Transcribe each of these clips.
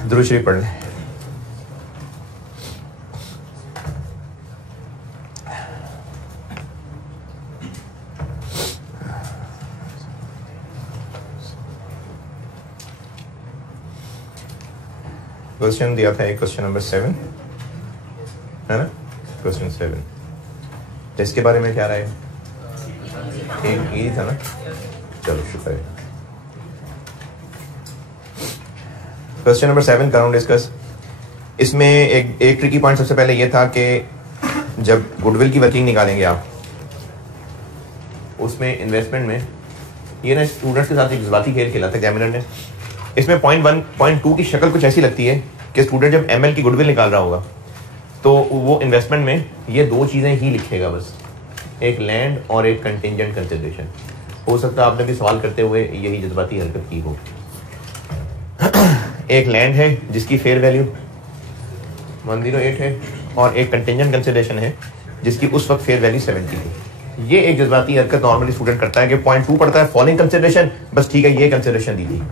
दुरूद शरीफ पढ़ लें। क्वेश्चन दिया था एक, क्वेश्चन नंबर 7 है ना, क्वेश्चन 7 इसके बारे में क्या राय है? एक ही था ना, चलो शुक्र है। क्वेश्चन नंबर 7 करूँ डिस्कस। इसमें एक ट्रिकी पॉइंट सबसे पहले ये था कि जब गुडविल की वर्किंग निकालेंगे आप, उसमें इन्वेस्टमेंट में ये ना स्टूडेंट्स के साथ एक जज्बाती खेल खेला था एग्जामिनर ने। इसमें 0.1.2 की शक्ल कुछ ऐसी लगती है कि स्टूडेंट जब ML की गुडविल निकाल रहा होगा तो वो इन्वेस्टमेंट में ये दो चीज़ें ही लिखेगा बस, एक लैंड और एक कंटिंजेंट कंसिडरेशन। हो सकता है आपने भी सवाल करते हुए यही जज्बाती हरकत की हो। एक लैंड है जिसकी फेयर वैल्यू 108 है और एक कंटिंजेंट कंसिडरेशन है जिसकी उस वक्त फेयर वैल्यू 70 है। ये एक जज्बाती हरकत नॉर्मली स्टूडेंट करता है कि 0.2 पड़ता है फॉलोइंग कंसिडरेशन, बस ठीक है ये कंसिडरेशन दी थी,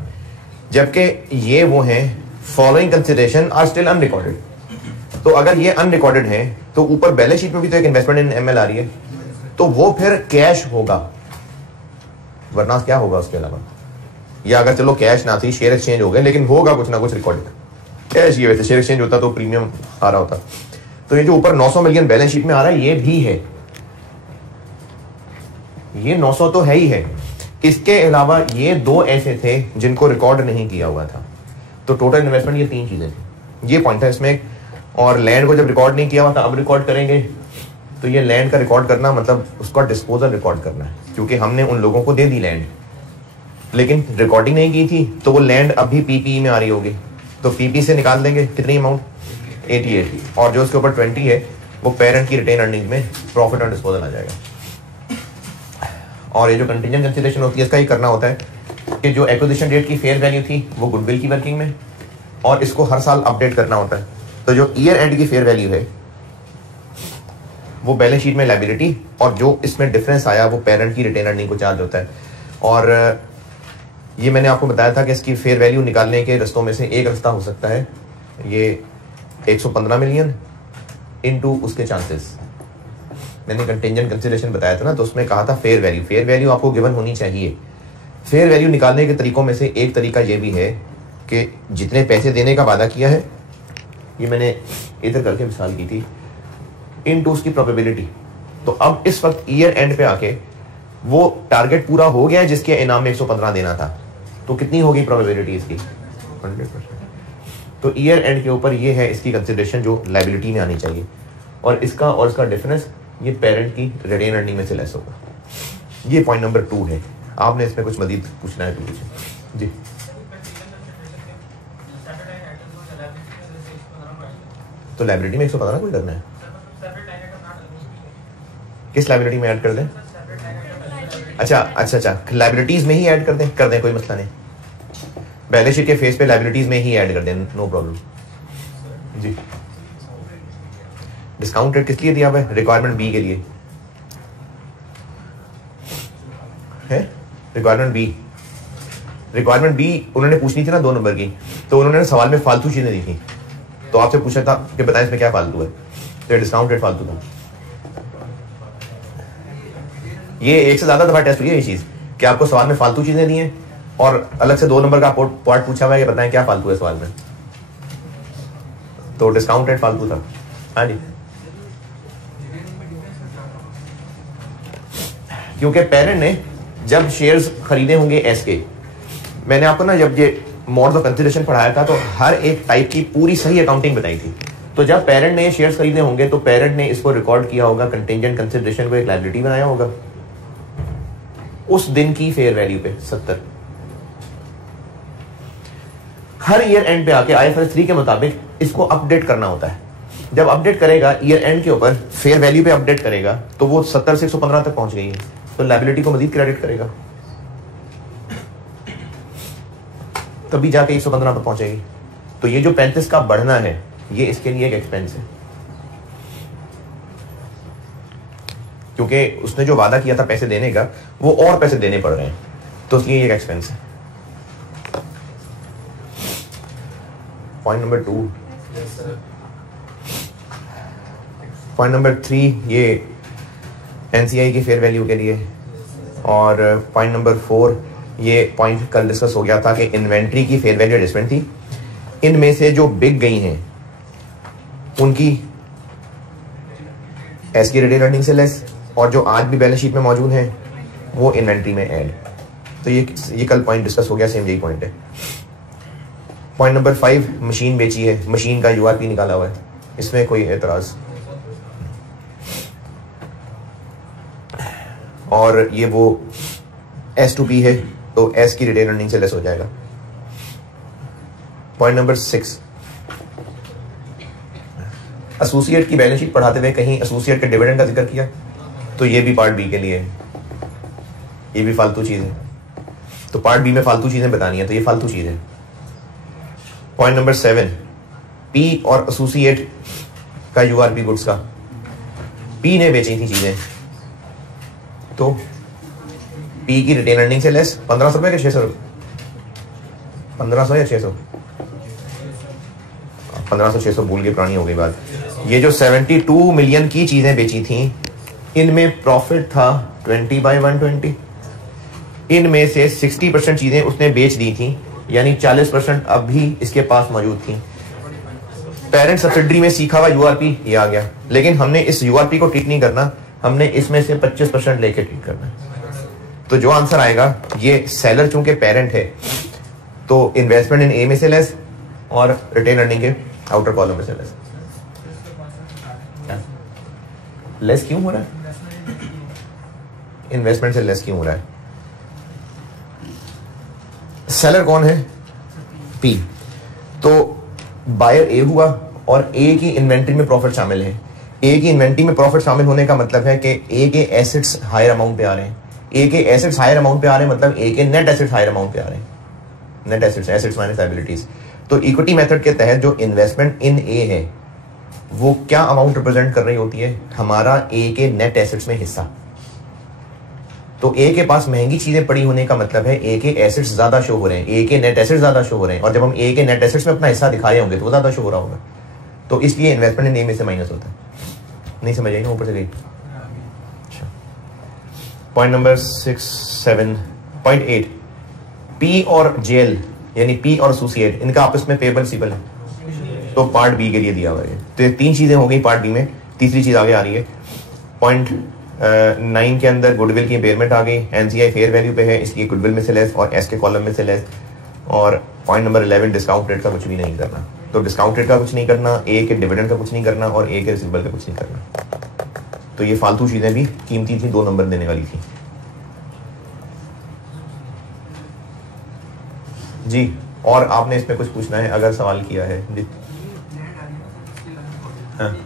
जबकि ये वो हैं following consideration are still unrecorded. तो अगर ये अनरिकॉर्डेड है तो ऊपर बैलेंस शीट में भी तो एक इन्वेस्टमेंट इन ML आ रही है, तो वो फिर कैश होगा, वरना क्या होगा उसके अलावा। या अगर चलो कैश ना थी, शेयर एक्सचेंज हो गए, लेकिन होगा कुछ ना कुछ रिकॉर्डेड। कैश ये वैसे शेयर एक्सचेंज होता तो प्रीमियम आ रहा होता। तो ये जो ऊपर 900 मिलियन बैलेंस शीट में आ रहा है ये भी है, ये 900 तो है ही है। इसके अलावा ये दो ऐसे थे जिनको रिकॉर्ड नहीं किया हुआ था। तो टोटल इन्वेस्टमेंट ये तीन चीजें थी, ये पॉइंट है इसमें। और लैंड को जब रिकॉर्ड नहीं किया हुआ था, अब रिकॉर्ड करेंगे, तो ये लैंड का रिकॉर्ड करना मतलब उसका डिस्पोजल रिकॉर्ड करना है, क्योंकि हमने उन लोगों को दे दी लैंड लेकिन रिकॉर्डिंग नहीं की थी, तो वो लैंड अभी PPE में आ रही होगी। तो PP से निकाल देंगे कितनी अमाउंट, 88, और जो उसके ऊपर 20 है वो पेरेंट की रिटेन अर्निंग में प्रॉफिट और डिस्पोजल आ जाएगा। और ये जो कंटिंजेंट कंसिडरेशन होती है इसका ही करना होता है कि जो एक्विजिशन डेट की फेयर वैल्यू थी वो गुडविल की वर्किंग में, और इसको हर साल अपडेट करना होता है। तो जो ईयर एंड की फेयर वैल्यू है वो बैलेंस शीट में लायबिलिटी, और जो इसमें डिफरेंस आया वो पेरेंट की रिटेन अर्निंग को चार्ज होता है। और ये मैंने आपको बताया था कि इसकी फेयर वैल्यू निकालने के रस्तों में से एक रास्ता हो सकता है ये 115 मिलियन इनटू उसके चांसेस। मैंने कंटिंजेंट कंसिडरेशन बताया था ना, तो उसमें कहा था फेयर वैल्यू, फेयर वैल्यू आपको गिवन होनी चाहिए। फेयर वैल्यू निकालने के तरीकों में से एक तरीका ये भी है कि जितने पैसे देने का वादा किया है, ये मैंने इधर करके मिसाल की थी, इनटू उसकी प्रोबेबिलिटी। तो अब इस वक्त ईयर एंड पे आके वो टारगेट पूरा हो गया है जिसके इनाम में 115 देना था, तो कितनी होगी प्रोबेबिलिटी इसकी, 100%। तो ईयर एंड के ऊपर ये है इसकी कंसिडरेशन जो लायबिलिटी में आनी चाहिए, और इसका डिफरेंस ये पेरेंट की रिटेन अर्निंग में से लेस होगा। ये पॉइंट नंबर 2 है। आपने इसमें कुछ मजीद पूछना है तो पूछे जी। तो लायबिलिटी में 115 कोई करना है, किस लायबिलिटी में ऐड कर दें? अच्छा लायबिलिटीज में ही ऐड कर दें, कोई मसला नहीं। बैलेंस शीट के फेस पे लायबिलिटीज में ही ऐड कर दें, नो प्रॉब्लम जी। डिस्काउंट रेट किस लिए दिया हुआ है? रिक्वायरमेंट बी के लिए है। रिक्वायरमेंट बी उन्होंने पूछनी थी ना 2 नंबर की, तो उन्होंने सवाल में फालतू चीजें दी थी, तो आपसे पूछा था कि बताएं इसमें क्या फालतू है, तो डिस्काउंट रेट फालतू था। ये एक से ज्यादा दफा टेस्ट हुई है ये चीज कि आपको सवाल में फालतू चीजें दी हैं और अलग से 2 नंबर का पार्ट पूछा हुआ है कि बताएं क्या फालतू है सवाल में, तो डिस्काउंट रेट फालतू था। हाँ जी, क्योंकि पेरेंट ने जब शेयर्स खरीदे होंगे एस के, मैंने आपको ना जब ये मोड्स ऑफ कंसिडरेशन पढ़ाया था तो हर एक टाइप की पूरी सही अकाउंटिंग बताई थी। तो जब पेरेंट ने शेयर्स खरीदे होंगे तो पेरेंट ने इसको रिकॉर्ड किया होगा, कंटिंजेंट कंसिडरेशन को एक लायबिलिटी बनाया होगा उस दिन की फेयर वैल्यू पे 70। हर ईयर एंड पे आके IFRS 3 के मुताबिक इसको अपडेट करना होता है। जब अपडेट करेगा ईयर एंड के ऊपर फेयर वैल्यू पे अपडेट करेगा तो वो 70 से 115 तक पहुंच गई है, तो लायबिलिटी को मजीद क्रेडिट करेगा, तभी जाके 115 पर पहुंचेगी। तो ये जो 35 का बढ़ना है ये इसके लिए एक एक्सपेंस है, क्योंकि उसने जो वादा किया था पैसे देने का वो और पैसे देने पड़ रहे हैं, तो इसलिए एक एक्सपेंस है। पॉइंट नंबर 2, पॉइंट नंबर 3 ये एनसीआई की फेयर वैल्यू के लिए, और पॉइंट नंबर 4 ये पॉइंट कल डिस्कस हो गया था कि इन्वेंट्री की फेयर वैल्यू एडजस्टमेंट थी। इनमें से जो बिक गई हैं उनकी एस की रिटेन अर्निंग से लेस, और जो आज भी बैलेंस शीट में मौजूद हैं वो इन्वेंट्री में ऐड। तो ये कल पॉइंट डिस्कस हो गया, सेम यही पॉइंट है। पॉइंट नंबर 5 मशीन बेची है, मशीन का यूआरपी निकाला हुआ है, इसमें कोई एतराज, और ये वो S2P है तो S की रिटेन अर्निंग से लेस हो जाएगा। पॉइंट नंबर 6 एसोसिएट की बैलेंस शीट पढ़ाते हुए कहीं एसोसिएट के डिविडेंड का जिक्र किया, तो ये भी पार्ट बी के लिए है, ये भी फालतू चीज है। तो पार्ट बी में फालतू चीजें बतानी है, तो ये फालतू चीज है। पॉइंट नंबर 7 पी और एसोसिएट का यूआरपी गुड्स का, पी ने बेची थी चीजें, तो पी की रिटेन अर्निंग से लेस 1500 रुपए के 600 रुपए, 1500 या 600, 1500 600 भूल के पुरानी हो गई बात। ये जो 72 मिलियन की चीजें बेची थी, इनमें प्रॉफिट था 20/120, इनमें से 60% चीजें उसने बेच दी थी, यानी 40% अब भी इसके पास मौजूद थी। पेरेंट सब्सिडरी में सीखा हुआ यूआरपी ये आ गया, लेकिन हमने इस यूआरपी को ट्रीट नहीं करना, हमने इसमें से 25% लेके ट्रीट करना है। तो जो आंसर आएगा, ये सेलर चूंकि पेरेंट है तो इन्वेस्टमेंट इन ए में से लेस और रिटेन अर्निंग के आउटर कॉलम में से लेस। लेस क्यों हो रहा है? इन्वेस्टमेंट से लेस क्यों हो रहा है? सेलर कौन है? पी। तो बायर ए हुआ और ए की इन्वेंट्री में प्रॉफिट शामिल है। ए की इन्वेंट्री में प्रॉफिट शामिल होने का मतलब है कि ए के एसेट्स हायर अमाउंट पे आ रहे हैं। ए के एसेट्स हायर अमाउंट पे आ रहे हैं मतलब ए के नेट एसेट्स हायर अमाउंट पे आ रहे हैं। Net assets, assets minus liabilities. तो इक्विटी मेथड के तहत जो इन्वेस्टमेंट इन ए है वो क्या अमाउंट रिप्रेजेंट कर रही होती है? हमारा ए के नेट एसेट्स में हिस्सा। तो ए के पास महंगी चीजें पड़ी होने का मतलब है ए के एसेट्स ज्यादा शो हो रहे हैं, ए के नेट एसेट्स ज्यादा शो हो रहे हैं, और जब हम ए के नेट एसेट्स में अपना हिस्सा दिखा रहे होंगे तो वो ज्यादा शो हो रहा होगा। तो इसलिए इन्वेस्टमेंट इन ए में से माइनस होता है। नहीं समझ आई ना ऊपर से गई? अच्छा, पॉइंट नंबर 6-7 पॉइंट 8 पी और जेल यानी पी और एसोसिएट, इनका आपस में पेबल सिबल है, तो पार्ट बी के लिए दिया हुआ है। तो ये 3 चीजें हो गई पार्ट बी में, तीसरी चीज आगे आ रही है। पॉइंट 9 के अंदर गुडविल की इम्पेयरमेंट आ गई, एनसीआई फेयर वैल्यू पे है इसलिए गुडविल में से लेस और एस के कॉलम में से लेस। और पॉइंट नंबर 11 डिस्काउंट रेट का कुछ भी नहीं करना। तो डिस्काउंट रेट का कुछ नहीं करना, ए के डिविडेंड का कुछ नहीं करना और ए के रिसीवेबल का कुछ नहीं करना। तो ये फालतू चीजें भी कीमती थी, 2 नंबर देने वाली थी। जी, और आपने इसमें कुछ पूछना है अगर सवाल किया है? जी हाँ,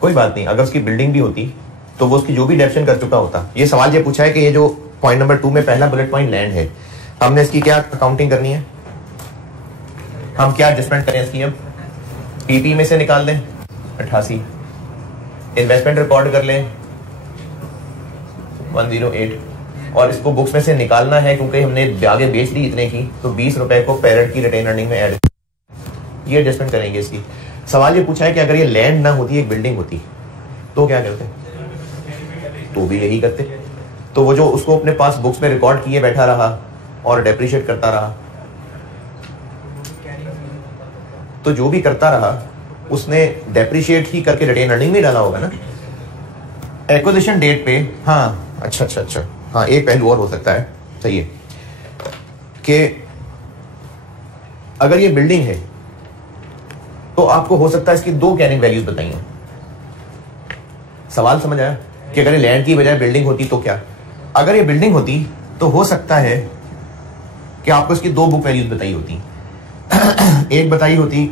कोई बात नहीं, अगर उसकी बिल्डिंग भी होती तो वो उसकी जो भी डेप्शन कर चुका होता। ये सवाल ये पूछा है कि ये जो पॉइंट नंबर 2 में पहला बुलेट पॉइंट लैंड है, हमने इसकी क्या अकाउंटिंग करनी है? हम क्या एडजस्टमेंट करें इसकी? अब पीपी में से निकाल दें 88, इन्वेस्टमेंट रिकॉर्ड कर लें 108, और इसको बुक्स में से निकालना है क्योंकि हमने आगे बेच दी इतने की, तो 20 रुपए को पेरेंट की रिटेन अर्निंग में ऐड, ये एडजस्टमेंट करेंगे इसकी। सवाल ये पूछा है कि अगर ये लैंड ना होती, एक बिल्डिंग होती, तो क्या करते? तो भी यही करते। तो वो जो उसको अपने पास बुक्स में रिकॉर्ड किए बैठा रहा और डेप्रिशिएट करता रहा, तो जो भी करता रहा उसने डेप्रिशिएट ही करके रिटेन अर्निंग में डाला होगा ना एक्विजिशन डेट पे। हाँ अच्छा, हाँ एक पहलू और हो सकता है, सही है, कि अगर ये बिल्डिंग है तो आपको हो सकता है इसकी 2 कैरिंग वैल्यूज बताइए। सवाल समझ आया कि अगर ये लैंड की बजाय बिल्डिंग होती तो क्या? अगर ये बिल्डिंग होती तो हो सकता है कि आपको इसकी 2 बुक वैल्यूज बताई होती। एक बताई होती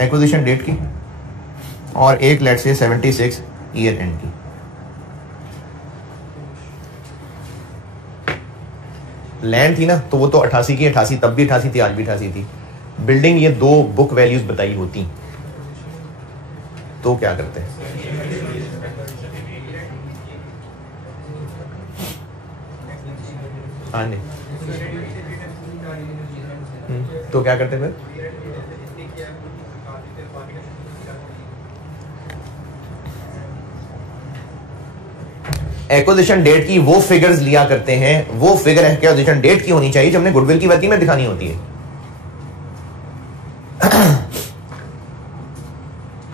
एक्विजिशन डेट की और एक लेट्स से 76 ईयर एंड की। लैंड थी ना तो वो तो 88 की 88, तब भी 88 थी, आज भी 88 थी। बिल्डिंग ये 2 बुक वैल्यूज बताई होती तो क्या करते हैं? हाँ नहीं, तो क्या करते फिर? एक्विजिशन डेट की वो फिगर्स लिया करते हैं, वो फिगर एक्विजिशन डेट की होनी चाहिए जो हमने गुडविल की वर्किंग में दिखानी होती है।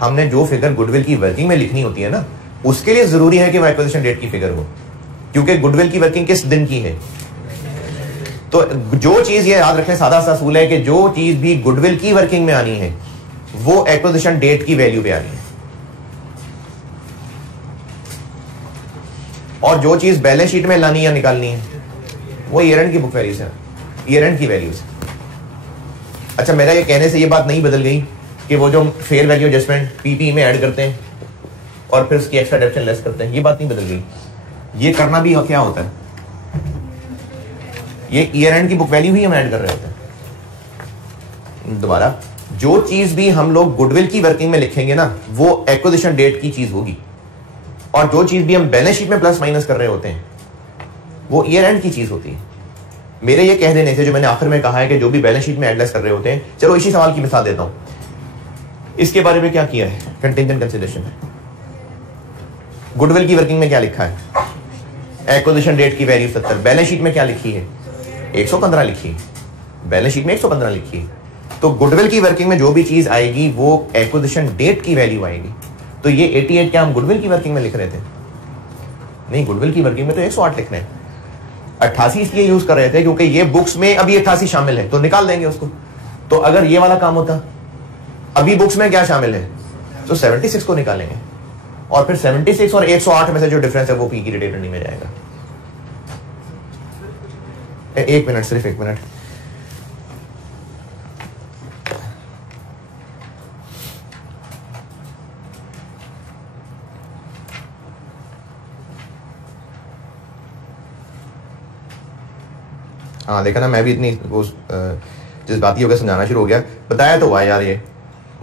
हमने जो फिगर गुडविल की वर्किंग में लिखनी होती है ना, उसके लिए जरूरी है कि वो एक्विजिशन डेट की फिगर हो, क्योंकि गुडविल की वर्किंग किस दिन की है। तो जो चीज ये याद रखें, सादा सा असूल है कि जो चीज भी गुडविल की वर्किंग में आनी है वो एक्विजिशन डेट की वैल्यू पे आनी है, और जो चीज बैलेंस शीट में लानी या निकालनी है वो ईयर एंड की बुक वैल्यू से, ईयर एंड की वैल्यू से। अच्छा, मेरा ये कहने से ये बात नहीं बदल गई कि वो जो फेयर वैल्यू एडजस्टमेंट पीपी में ऐड करते हैं और फिर उसकी एक्स्ट्रा डेप्शन लेस करते हैं, ये बात नहीं बदल गई। ये करना भी क्या होता है, ये ईयर एंड की बुक वैल्यू ही हम ऐड कर रहे होते हैं। दोबारा, जो चीज भी हम लोग गुडविल की वर्किंग में लिखेंगे ना वो एक्विजिशन डेट की चीज होगी, और जो चीज भी हम बैलेंस शीट में प्लस माइनस कर रहे होते हैं वो ईयर एंड की चीज होती है। मेरे ये कह देने से जो मैंने आखिर में कहा है कि जो भी बैलेंस शीट में एड लेस कर रहे होते हैं, चलो इसी सवाल की मिसाल देता हूं। इसके बारे में क्या किया है कंटिंजेंट कंसीडरेशन में, गुडविल की वर्किंग में क्या लिखा है, एक्विजिशन डेट की वैल्यू 70, बैलेंस शीट में क्या लिखी है 115 लिखी है, बैलेंस शीट में 115 लिखी है। तो गुडविल की वर्किंग में जो भी चीज आएगी वो एक्विजिशन डेट की वैल्यू आएगी। तो ये 88 क्या हम गुडविल की वर्किंग में लिख रहे थे? नहीं, गुडविल की वर्किंग में तो 108 लिख रहे हैं। 88 इसलिए यूज कर रहे थे क्योंकि ये बुक्स में अभी 88 शामिल है, तो निकाल देंगे उसको। तो अगर ये वाला काम होता, अभी बुक्स में क्या शामिल है, तो 76 को निकालेंगे, और फिर 76 और 108 में से जो डिफरेंस है वो पी की रिटेन अर्निंग में जाएगा। एक मिनट, सिर्फ एक मिनट। हाँ देखा ना, मैं भी इतनी वो जज्बाती होकर समझाना शुरू हो गया। बताया तो हुआ यार, ये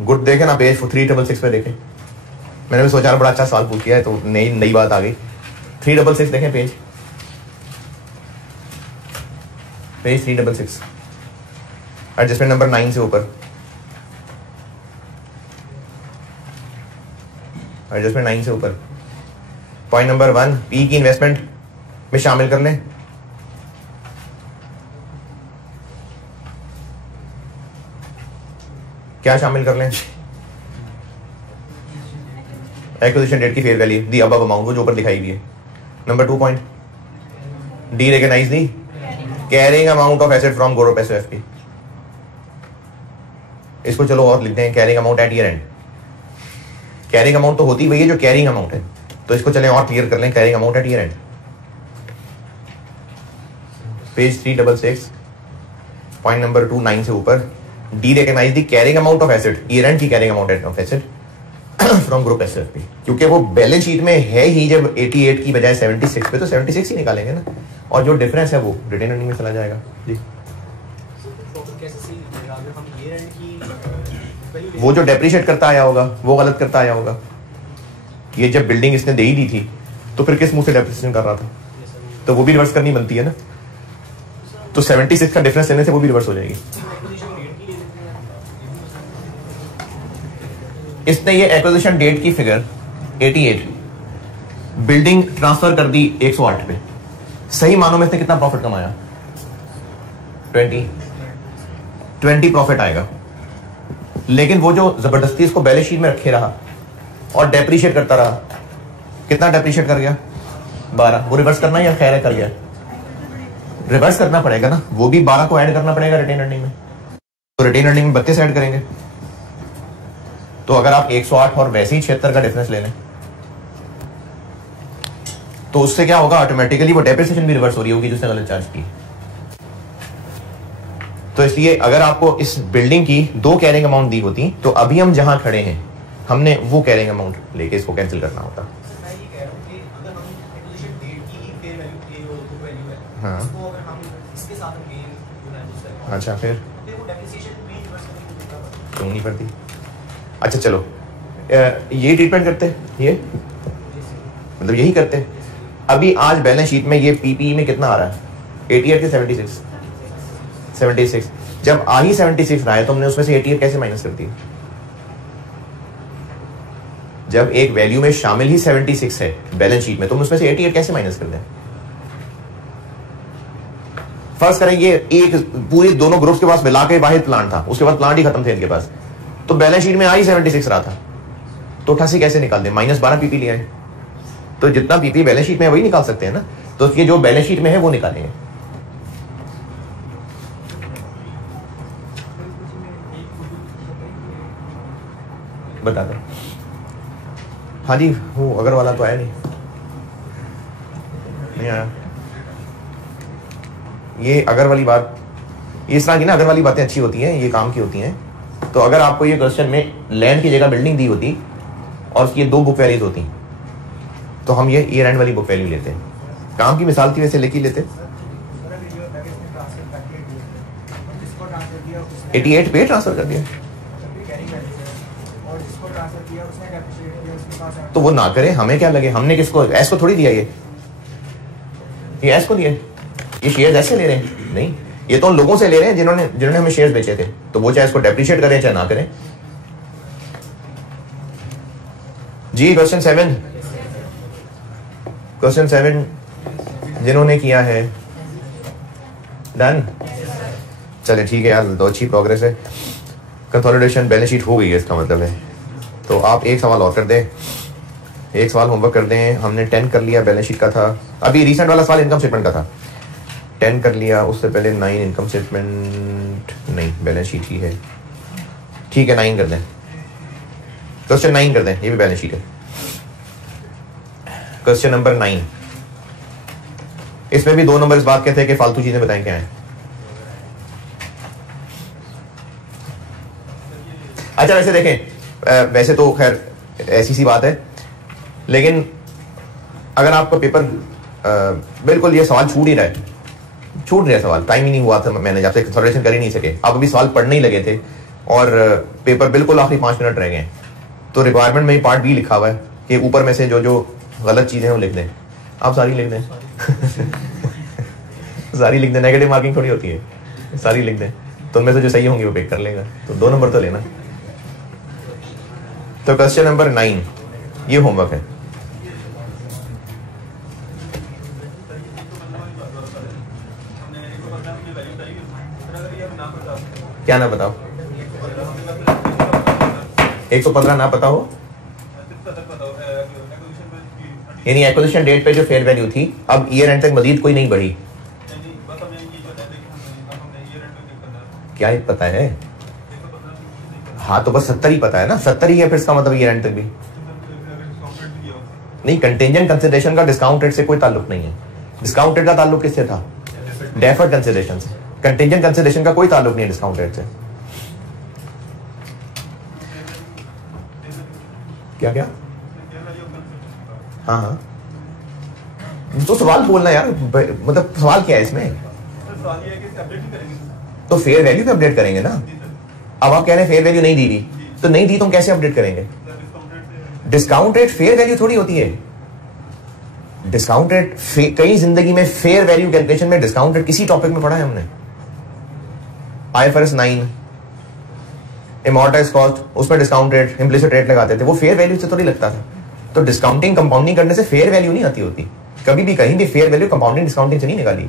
गुड देखे ना, पेज 366 पे देखें। मैंने भी सोचा बड़ा अच्छा सवाल पूछ किया है, तो नई बात आ गई। 366 देखें, पेज 366, एडजस्टमेंट नंबर 9 से ऊपर, एडजस्टमेंट 9 से ऊपर, पॉइंट नंबर 1, पी की इन्वेस्टमेंट में शामिल कर लें। क्या शामिल कर लें? एक्विजिशन डेट की fair value, the above amount, वो जो ऊपर दिखाई हुई है। Number 2 point, derecognise the carrying amount of asset from group SOFP. इसको चलो और लिखते हैं, carrying amount at year end. Carrying amount तो होती वही है जो कैरिंग अमाउंट है, तो इसको चलें और क्लियर कर लें, carrying amount at year end. Page 366, point number 2, 9 से ऊपर, derecognise the carrying amount of asset, year end की carrying amount of asset from group SOFP. क्योंकि वो बैलेंस शीट में है ही जब 88 की बजाय 76 पे, तो 76 ही निकालेंगे ना, और जो डिफरेंस है वो रिटेन अर्निंग में चला जाएगा। जी, वो जो डेप्रिशिएट करता आया होगा वो गलत करता आया होगा। ये जब बिल्डिंग इसने दे ही दी थी तो फिर किस मुंह से डेप्रिसिएशन कर रहा था, तो वो भी रिवर्स करनी बनती है ना। तो 76 का डिफरेंस लेने से वो भी रिवर्स हो जाएगी। इसने ये एक्विजिशन डेट की फिगर 88 बिल्डिंग ट्रांसफर कर दी 108 पे, सही मानों में इसने कितना प्रॉफिट कमाया? 20 प्रॉफिट आएगा। लेकिन वो जो जबरदस्ती इसको बैलेंस शीट में रखे रहा और डेप्रिशिएट करता रहा, कितना डेप्रिशिएट कर गया? 12। वो रिवर्स करना या खैर कर गया? रिवर्स करना पड़ेगा ना, वो भी 12 को ऐड करना पड़ेगा रिटेन अर्निंग में। तो रिटेन अर्निंग में 32 ऐड करेंगे। तो अगर आप 108 और वैसे ही 76 का डिफरेंस ले लें तो उससे क्या होगा, ऑटोमेटिकली वो डेप्रिसिएशन भी रिवर्स हो रही होगी जिसने गलत चार्ज की। तो इसलिए अगर आपको इस बिल्डिंग की 2 कैरिंग अमाउंट दी होती तो अभी हम जहां खड़े हैं हमने वो कैरिंग अमाउंट लेके इसको कैंसिल करना होता। हाँ, अच्छा, फिर क्यों नहीं पड़ती? अच्छा चलो, ये ट्रीटमेंट करते हैं, ये मतलब यही करते हैं। अभी आज बैलेंस शीट में ये पीपीई में कितना आ रहा है? 88 के 76, 76। जब आ ही 76 रहा है तो हमने उसमें से 88 कैसे माइनस कर दिया? जब एक वैल्यू में शामिल ही 76 है बैलेंस शीट में, तो हम उसमें से 88 कैसे माइनस कर दें? फर्स्ट करेंगे एक पूरे दोनों ग्रुप्स के पास मिला के वाहिद प्लांट था, उसके बाद प्लांट ही खत्म थे इनके पास, तो बैलेंस शीट में आ ही 76 रहा था, तो 88 कैसे निकाल दें? -12 पीपी लिया है, तो जितना पीपी बैलेंस शीट में है वही निकाल सकते हैं ना, तो ये जो बैलेंस शीट में है वो निकालेंगे। बता दो। हाँ जी, वो अगर वाला तो आया नहीं आया। ये अगर वाली बात, इस तरह की ना अगर वाली बातें अच्छी होती हैं, ये काम की होती हैं। तो अगर आपको ये क्वेश्चन में लैंड की जगह बिल्डिंग दी होती और उसकी 2 बुक वैल्यूज होती, तो हम ये ईयर एंड वाली बुक वैल्यू लेते हैं। काम की मिसाल थी, वैसे लेके लेते। 88 पे ट्रांसफर कर दिया, तो वो ना करे, हमें क्या लगे? हमने किसको? एस को थोड़ी दिया, ये एस को दिया, ये शेयर्स ऐसे ले रहे हैं? नहीं, ये तो उन लोगों से ले रहे हैं जिन्होंने हमें शेयर्स बेचे थे, तो वो चाहे इसको डेप्रिशिएट करें चाहे ना करें। जी क्वेश्चन 7 जिन्होंने किया है, डन। चले ठीक है यार, तो अच्छी प्रोग्रेस है। कंसोलिडेशन बैलेंस शीट हो गई है इसका मतलब है। तो आप एक सवाल और कर दें, एक सवाल होमवर्क कर दें। हमने 10 कर लिया, बैलेंस शीट का था। अभी रिसेंट वाला सवाल इनकम स्टेटमेंट का था, 10 कर लिया। उससे पहले 9 इनकम स्टेटमेंट नहीं, बैलेंस शीट ही है। ठीक है 9 कर दें, क्वेश्चन 9 कर दें, ये भी बैलेंस शीट है। क्वेश्चन नंबर 9, इसमें भी 2 नंबर इस बात के थे कि फालतू चीजें बताएं क्या है। अच्छा वैसे देखें, वैसे तो खैर ऐसी सी बात है, लेकिन अगर आपका पेपर बिल्कुल ये सवाल छूट रहा है सवाल, टाइम ही नहीं हुआ था, मैंने आपसे कंसोलिडेशन कर ही नहीं सके, आप अभी सवाल पढ़ने ही लगे थे और पेपर बिल्कुल आखिरी 5 मिनट रह गए, तो रिक्वायरमेंट में पार्ट बी लिखा हुआ है कि ऊपर में से जो गलत चीजें हैं वो लिख दें। आप सारी लिख दें सारी लिख दें, नेगेटिव मार्किंग थोड़ी होती है, सारी लिख दें, तो उनमें से जो सही होंगी वो पिक कर लेगा, तो 2 नंबर तो लेना। तो क्वेश्चन नंबर 9 ये होमवर्क है। क्या ना बताओ? 115 ना पता हो, यानी एक्विजिशन डेट पे जो फेयर वैल्यू थी, अब ईयर एंड तक मजीद कोई नहीं बढ़ी। क्या ही पता है? हाँ तो बस 70 ही पता है ना, 70 ही है, फिर इसका मतलब ईयर एंड तक भी नहीं। कंटेंजेंट कंसिडरेशन का डिस्काउंट रेट से कोई ताल्लुक नहीं है। डिस्काउंट रेट का ताल्लुक किससे था? डेफर्ड कंसिडरेशन से। कंटेंजेंट कंसिडरेशन का कोई ताल्लुक नहीं है डिस्काउंट रेट से। क्या क्या? हाँ तो सवाल बोलना यार, मतलब सवाल क्या है इसमें? तो फेयर वैल्यू पे अपडेट करेंगे ना। अब आप कह रहे हैं फेयर वैल्यू नहीं दी हुई, तो नहीं दी तो हम कैसे अपडेट करेंगे? डिस्काउंट रेट फेयर वैल्यू थोड़ी होती है। डिस्काउंट रेट कई जिंदगी में फेयर वैल्यू कैलकुलेशन में डिस्काउंट रेट किसी टॉपिक में पढ़ा है हमने। IFRS 9 अमॉर्टाइज्ड कॉस्ट, उसमें डिस्काउंट रेट इम्प्लिसिट रेट लगाते थे, वो फेयर वैल्यू से थोड़ी लगता था। तो डिस्काउंटिंग कंपाउंडिंग करने से फेयर वैल्यू नहीं आती होती कभी भी, कहीं भी फेयर वैल्यू कंपाउंडिंग डिस्काउंटिंग से नहीं निकाली।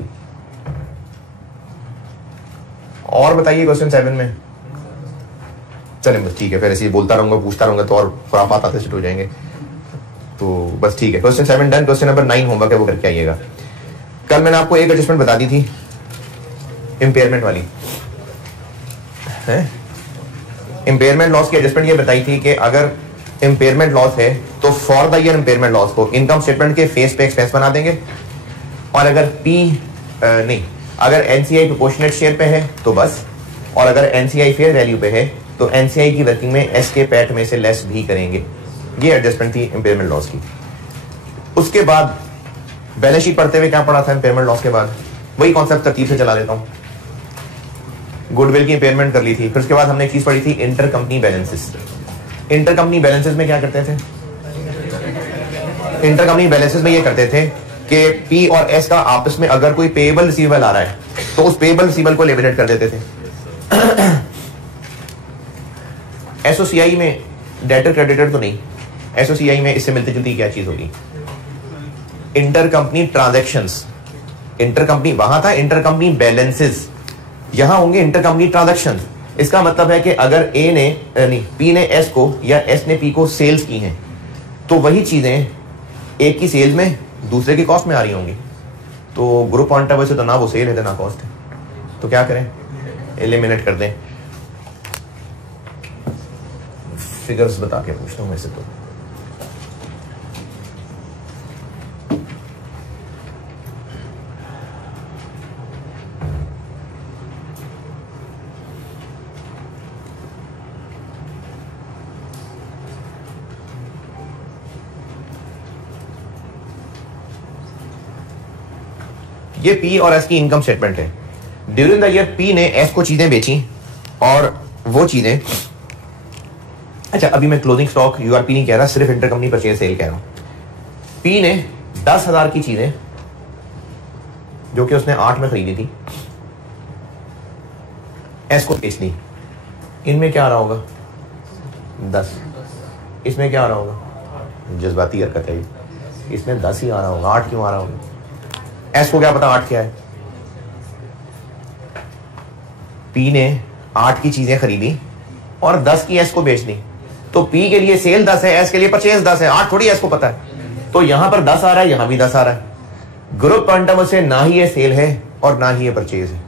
और बताइए क्वेश्चन 7 में। चले बस ठीक है, फिर ऐसे ही बोलता रहूंगा, पूछता रहूंगा तो और खुराफात आते शुरू हो जाएंगे, तो बस ठीक है। Question 7 done. Question number 9 homework है, वो करके आइएगा। कल मैंने आपको एक एडजस्टमेंट बता दी थी, इंपेयरमेंट वाली है। इंपेयरमेंट लॉस की एडजस्टमेंट ये बताई थी कि अगर इंपेयरमेंट लॉस है तो for the year impairment loss को इनकम स्टेटमेंट के फेस पे एक्सपेंस बना देंगे, और अगर अगर एनसीआई प्रोपोर्शनेट शेयर पे है तो बस, और अगर एनसीआई फेयर वैल्यू पे है तो एनसीआई की वर्किंग में एस के पैट में से लेस भी करेंगे। ये एडजस्टमेंट थी इंपेयरमेंट लॉस की। उसके बाद बैलेंस शीट पढ़ते हुए क्या पढ़ा था इंपेयरमेंट लॉस के बाद? वही कॉन्सेप्ट तरतीब से चला देता हूं। गुडविल की इंपेयरमेंट कर ली थी, फिर उसके बाद हमने एक चीज पढ़ी थी inter company balances. Inter company balances में क्या करते थे? इंटर कंपनी बैलेंसेस में ये करते थे कि पी और एस का आपस में अगर कोई पेएबल रिसीवेबल आ रहा है तो उस पेबल रिसीवेबल को एलिमिनेट कर देते थे। एसओसीआई में डेटर क्रेडिटर तो नहीं, एसओसीआई में इससे मिलती जुलती क्या चीज होगी? Inter company transactions. Inter company वहां था इंटर कंपनी बैलेंसेस, यहां होंगे इंटर कंपनी ट्रांजैक्शंस। इसका मतलब है कि अगर ए ने नहीं पी ने एस को या एस ने पी को सेल्स की हैं, तो वही चीजें एक की सेल में दूसरे की कॉस्ट में आ रही होंगी। तो ग्रुप पॉइंट ऑफ व्यू से तो ना वो सेल है ना कॉस्ट है, तो क्या करें? एलिमिनेट कर दें। फिगर्स बता के पूछता हूं मैं से। तो ये पी और एस की इनकम स्टेटमेंट है। ड्यूरिंग द ईयर पी ने एस को चीजें बेची और वो चीजें, अच्छा अभी मैं क्लोजिंग स्टॉक यूआरपी नहीं कह रहा, सिर्फ इंटर कंपनी परचेज सेल कह रहा हूं। पी ने 10,000 की चीजें जो कि उसने 8 में खरीदी थी एस को बेच दी। इनमें क्या आ रहा होगा? 10। इसमें क्या आ रहा होगा? जज्बाती हरकत है, इसमें 10 ही आ रहा होगा, 8 क्यों आ रहा होगा? एस को क्या पता 8 क्या है? पी ने 8 की चीजें खरीदी और 10 की एस को बेच दी। तो पी के लिए सेल 10 है, एस के लिए परचेज 10 है, 8 थोड़ी एस को पता है। तो यहां पर 10 आ रहा है, यहां भी 10 आ रहा है। ग्रुप पॉइंट ऑफ व्यू से ना ही ये सेल है और ना ही ये परचेज है।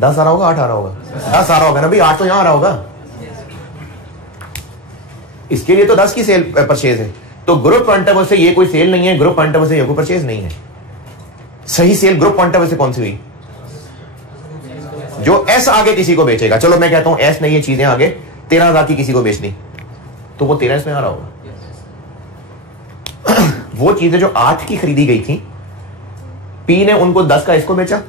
10 आ रहा होगा, 8 आ रहा होगा? 10 आ रहा होगा ना भाई, 8 तो यहां आ रहा होगा। इसके लिए तो 10 की सेल परचेज है। तो ग्रुप पॉइंट ऑफ व्यू से ये कोई सेल नहीं है, ग्रुप पॉइंट ऑफ व्यू से ये कोई परचेज नहीं है। सही sale group point of view से कौन सी हुई? जो एस आगे किसी को बेचेगा। चलो मैं कहता हूं एस ने ये चीजें आगे 13,000 की किसी को बेच दी, तो वो 13 में आ रहा होगा। वो चीजें जो 8 की खरीदी गई थी, पी ने उनको 10 का इसको बेचा,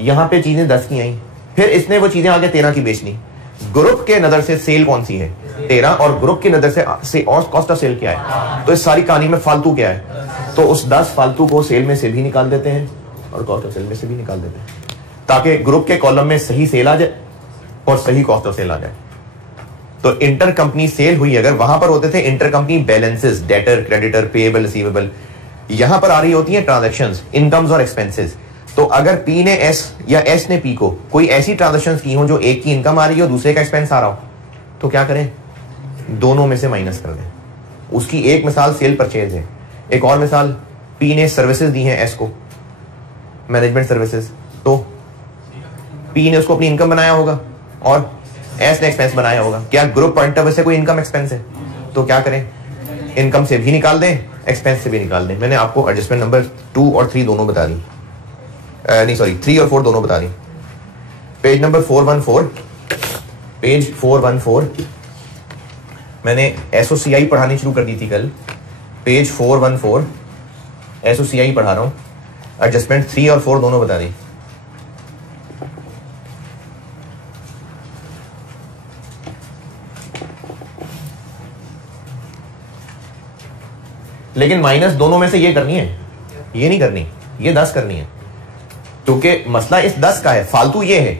यहां पे चीजें 10 की आई, फिर इसने वो चीजें आगे 13 की बेच दी। ग्रुप के नजर से सेल कौन सी है? 13। और ग्रुप की नजर से कॉस्ट ऑफ सेल क्या है? तो इस सारी कहानी में फालतू क्या है? तो उस 10 फालतू को सेल में से भी निकाल देते हैं और कॉस्ट ऑफ सेल में से भी निकाल देते हैं, ताकि ग्रुप के कॉलम में सही सेल आ जाए और सही कॉस्ट ऑफ सेल आ जाए। तो इंटर कंपनी सेल हुई अगर, वहां पर होते थे inter company balances, debtor creditor payable receivable. यहां पर आ रही होती है ट्रांजैक्शंस, इनकम्स और एक्सपेंसेस। तो अगर पी ने एस या एस ने पी को कोई ऐसी ट्रांजैक्शंस की हो जो एक की इनकम आ रही हो, दूसरे का एक्सपेंस आ रहा हो, तो क्या करें? दोनों में से माइनस कर दें। उसकी एक मिसाल सेल परचेज है, एक और मिसाल पी ने सर्विसेज दी हैं एस को, मैनेजमेंट सर्विसेज। तो पी ने उसको अपनी इनकम बनाया होगा और एस ने एक्सपेंस बनाया होगा। क्या ग्रुप पॉइंट ऑफ व्यू से कोई इनकम एक्सपेंस है? तो क्या करें? इनकम से भी निकाल दें, एक्सपेंस से भी निकाल दें। मैंने आपको एडजस्टमेंट नंबर 2 और 3 दोनों बता दी, नहीं सॉरी 3 और 4 दोनों बता दी। पेज नंबर 414, पेज 414 मैंने एसओसीआई पढ़ानी शुरू कर दी थी कल। पेज 414 एसओसीआई पढ़ा रहा हूं, एडजस्टमेंट 3 और 4 दोनों बता दी। लेकिन माइनस दोनों में से ये करनी है, ये नहीं करनी, ये 10 करनी है, क्योंकि मसला इस 10 का है। फालतू ये है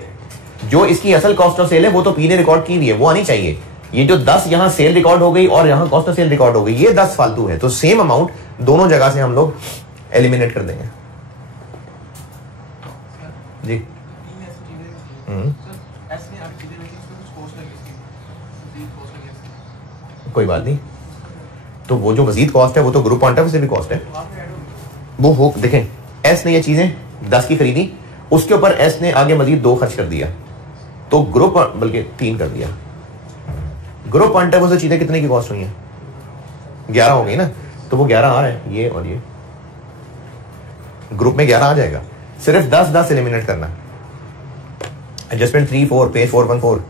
जो इसकी असल कॉस्ट ऑफ सेल है, वो तो पी ने रिकॉर्ड की हुई है, वो आनी चाहिए। ये जो 10 यहां सेल रिकॉर्ड हो गई और यहां कॉस्ट ऑफ सेल रिकॉर्ड हो गई, ये 10 फालतू है। तो सेम अमाउंट दोनों जगह से हम लोग एलिमिनेट कर देंगे जी। कोई बात नहीं, तो वो जो मजीद कॉस्ट है वो तो ग्रुप पॉइंट ऑफ व्यू से भी कॉस्ट है। वो हो देखें, एस ने ये चीजें 10 की खरीदी, उसके ऊपर एस ने आगे मजीद 2 खर्च कर दिया, तो ग्रुप बल्कि 3 कर दिया। ग्रुप पॉइंट ऑफ व्यू से चीजें कितने की कॉस्ट हुई हैं? 11 हो गई ना, तो वो 11 आ रहा है, ये और ये ग्रुप में 11 आ जाएगा। सिर्फ 10 एलिमिनेट करना। Adjustment 3 4 page 414।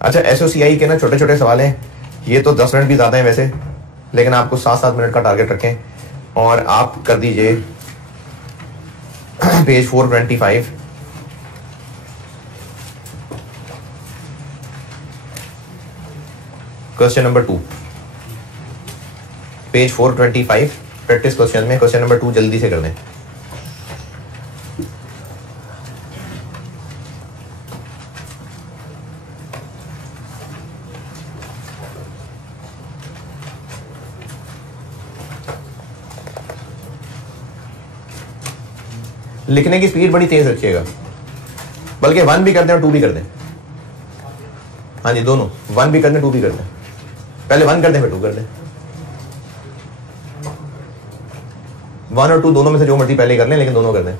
अच्छा एसओसीआई के ना छोटे छोटे सवाल हैं, ये तो 10 मिनट भी ज्यादा है वैसे, लेकिन आपको 7-7 मिनट का टारगेट रखें और आप कर दीजिए page 425। Question number 2 page 425 practice question में क्वेश्चन नंबर 2 जल्दी से कर दें। लिखने की स्पीड बड़ी तेज रखिएगा, बल्कि 1 भी कर दें और 2 भी कर दें। हाँ जी, दोनों 1 भी कर दें 2 भी कर दें। पहले 1 कर दें फिर 2 कर दें। 1 और 2 दोनों में से जो मर्जी पहले कर लें, लेकिन दोनों कर दें।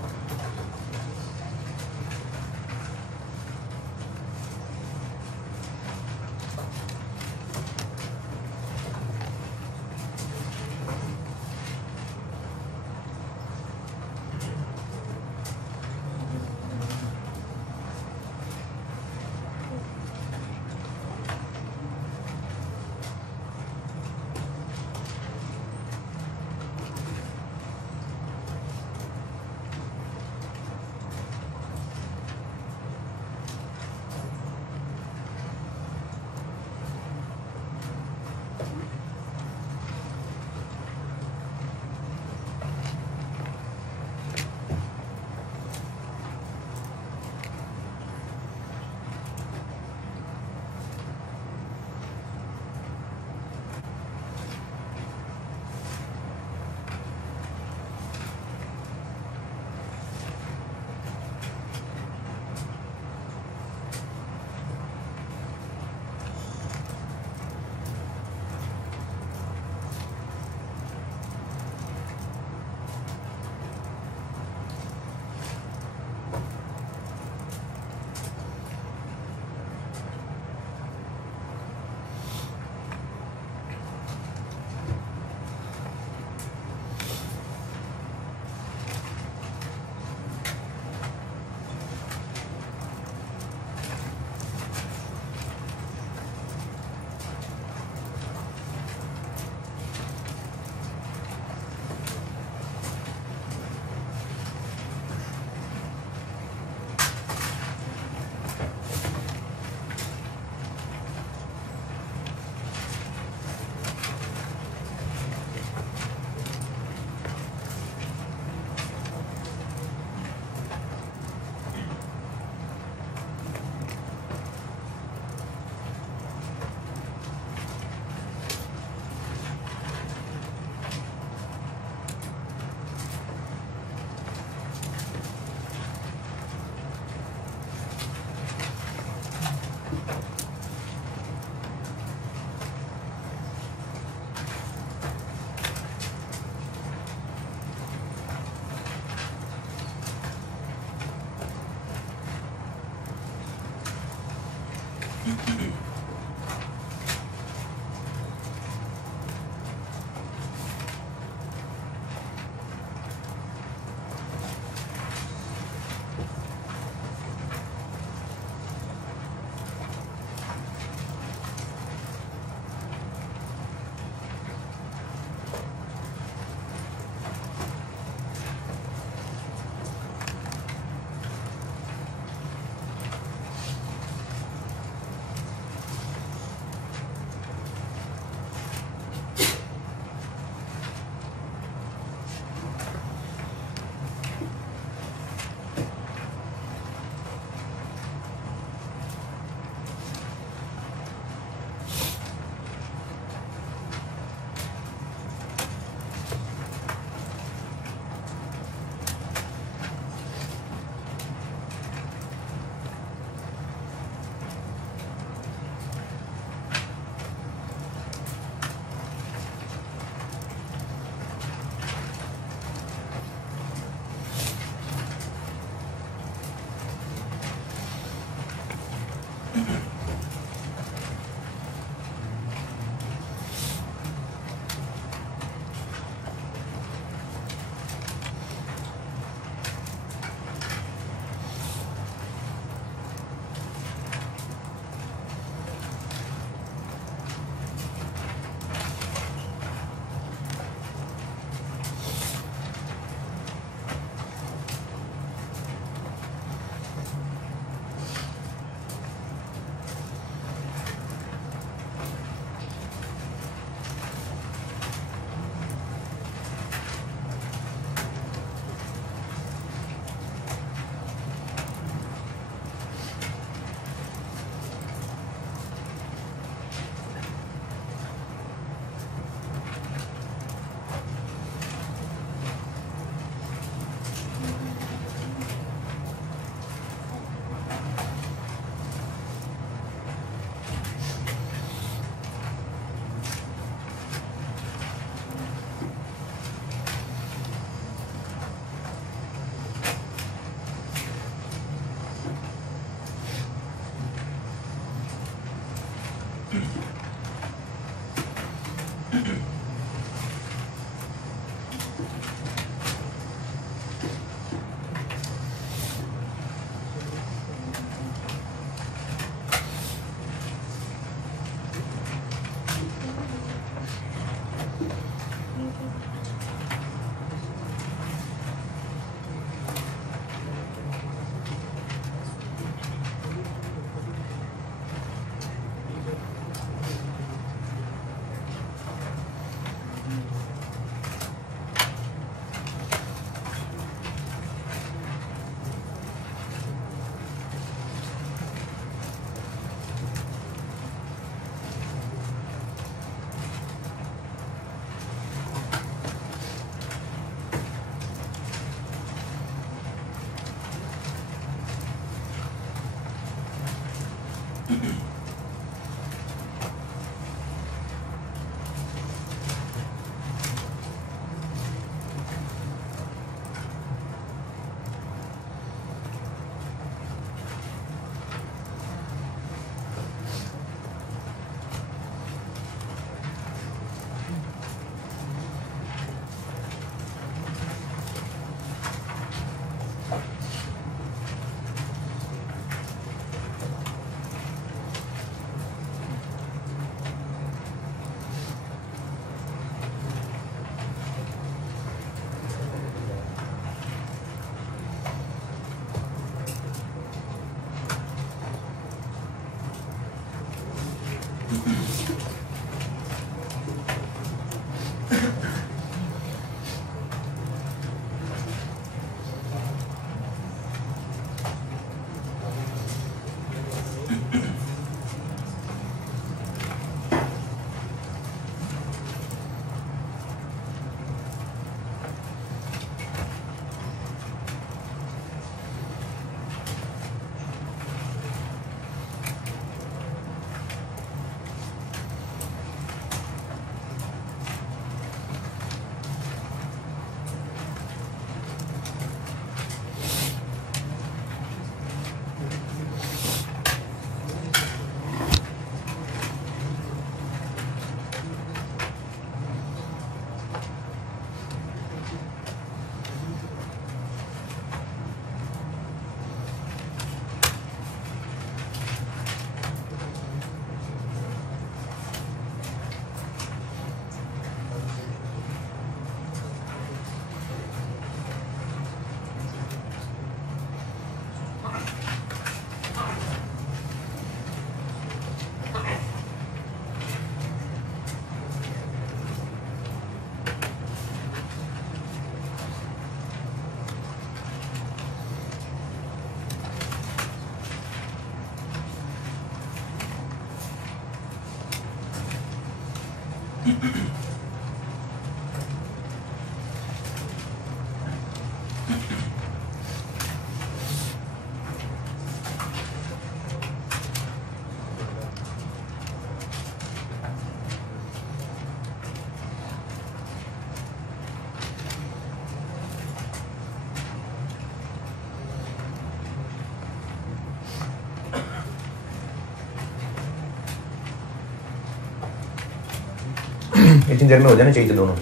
इतनी देर में हो जाना चाहिए थे दोनों।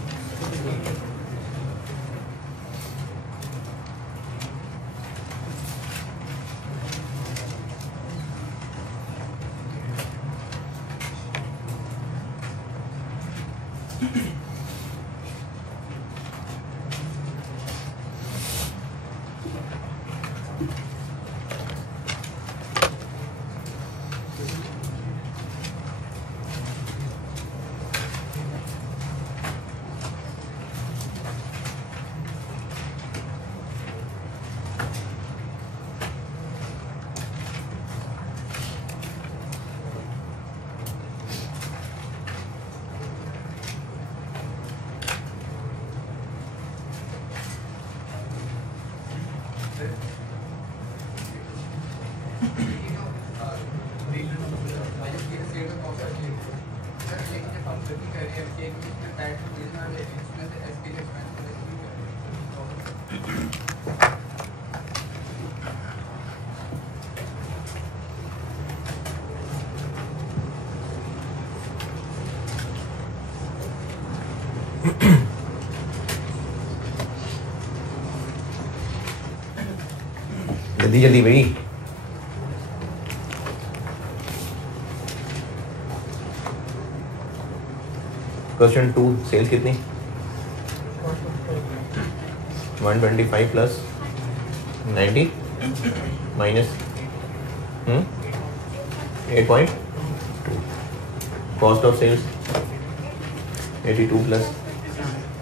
जल्दी जल्दी भाई। क्वेश्चन 2 सेल्स कितनी 125 plus 90 minus 8.2 cost of sales 82 plus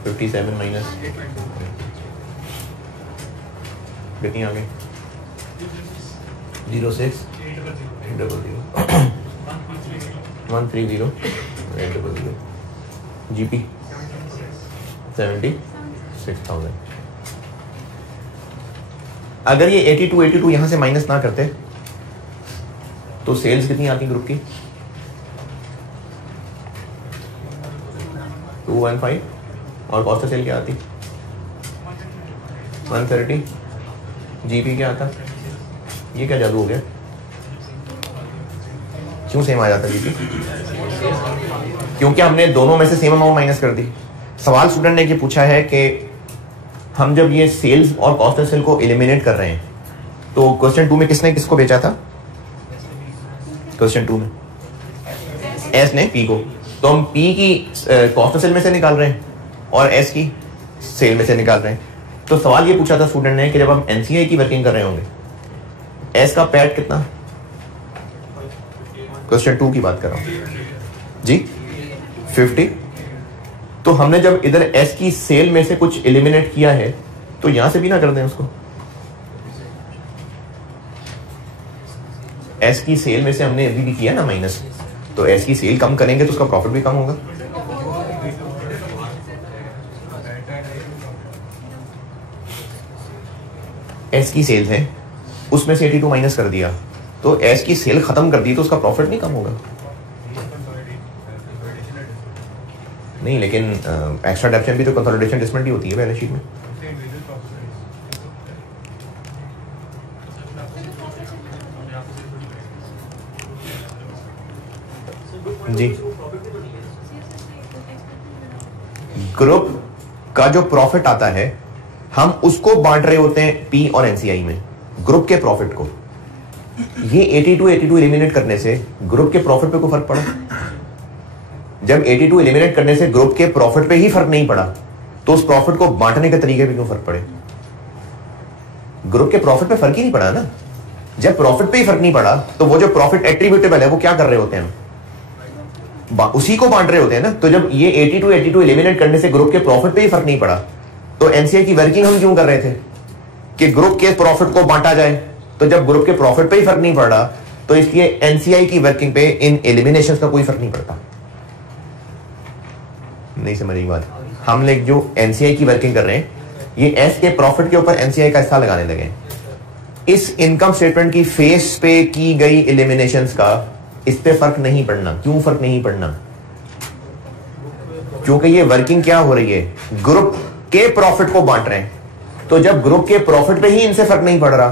57 minus कितनी आ गई 06 130 जीपी 76,000। अगर ये 82 यहां से माइनस ना करते तो सेल्स कितनी आती ग्रुप की 215 और कॉस्ट ऑफ सेल क्या आती 130 जीपी क्या आता ये क्या जादू हो गया क्यों सेम आ जाता जीपी क्योंकि हमने दोनों में से सेम अमाउंट माइनस कर दी। सवाल स्टूडेंट ने ये पूछा है कि हम जब ये सेल्स और कॉस्ट ऑफ सेल को एलिमिनेट कर रहे हैं तो क्वेश्चन 2 में किसने किसको बेचा था क्वेश्चन 2 में एस ने पी को तो हम पी की कॉस्ट ऑफ सेल में से निकाल रहे हैं और एस की सेल में से निकाल रहे हैं। तो सवाल ये पूछा था स्टूडेंट ने कि जब हम एनसीआई की वर्किंग कर रहे होंगे एस का पैट कितना क्वेश्चन 2 की बात कर रहा हूं जी 50। तो हमने जब इधर एस की सेल में से कुछ एलिमिनेट किया है तो यहां से भी ना कर दें उसको एस की सेल में से हमने अभी भी किया ना माइनस तो एस की सेल कम करेंगे तो उसका प्रॉफिट भी कम होगा। एस की सेल्स है उसमें से 82 माइनस कर दिया तो एस की सेल खत्म कर दी तो उसका प्रॉफिट नहीं कम होगा नहीं लेकिन एक्स्ट्रा डेप्शन भी तो कंसोलिडेशन डिस्मेंट ही होती है बैलेंस शीट में। जी ग्रुप का जो प्रॉफिट आता है हम उसको बांट रहे होते हैं पी और एनसीआई में ग्रुप के प्रॉफिट को। ये 82 एलिमिनेट करने से ग्रुप के प्रॉफिट पे कोई फर्क पड़ा जब 82 एलिमिनेट करने से ग्रुप के प्रॉफिट पे ही फर्क नहीं पड़ा तो उस प्रॉफिट को बांटने के तरीके पे क्यों फर्क पड़े ग्रुप के प्रॉफिट पे फर्क ही नहीं पड़ा ना। जब प्रॉफिट पे ही फर्क नहीं पड़ा तो वो जो प्रॉफिट एट्रीब्यूटेबल है वो क्या कर रहे होते हैं उसी को बांट रहे होते हैं ना। तो जब ये 82 एलिमिनेट करने से ग्रुप के प्रॉफिट पे ही फर्क नहीं पड़ा तो एनसीआई की वर्किंग हम क्यों कर रहे थे कि ग्रुप के प्रॉफिट को बांटा जाए। तो जब ग्रुप के प्रॉफिट पे ही फर्क नहीं पड़ा तो इसलिए एनसीआई की वर्किंग पे इन एलिमिनेशंस का कोई फर्क नहीं पड़ता। नहीं समझी बात। हम लोग जो एनसीआई की वर्किंग कर रहे हैं, ये एस के प्रॉफिट के ऊपर एनसीआई का हिस्सा लगाने लगे। इस इनकम स्टेटमेंट की फेस पे की गई एलिमिनेशंस का इस पे फर्क नहीं पड़ना। क्यों फर्क नहीं पड़ना? क्योंकि ये वर्किंग क्या हो रही है, ग्रुप के प्रॉफिट को बांट रहे हैं। तो जब ग्रुप के प्रॉफिट पे ही इनसे फर्क नहीं पड़ रहा,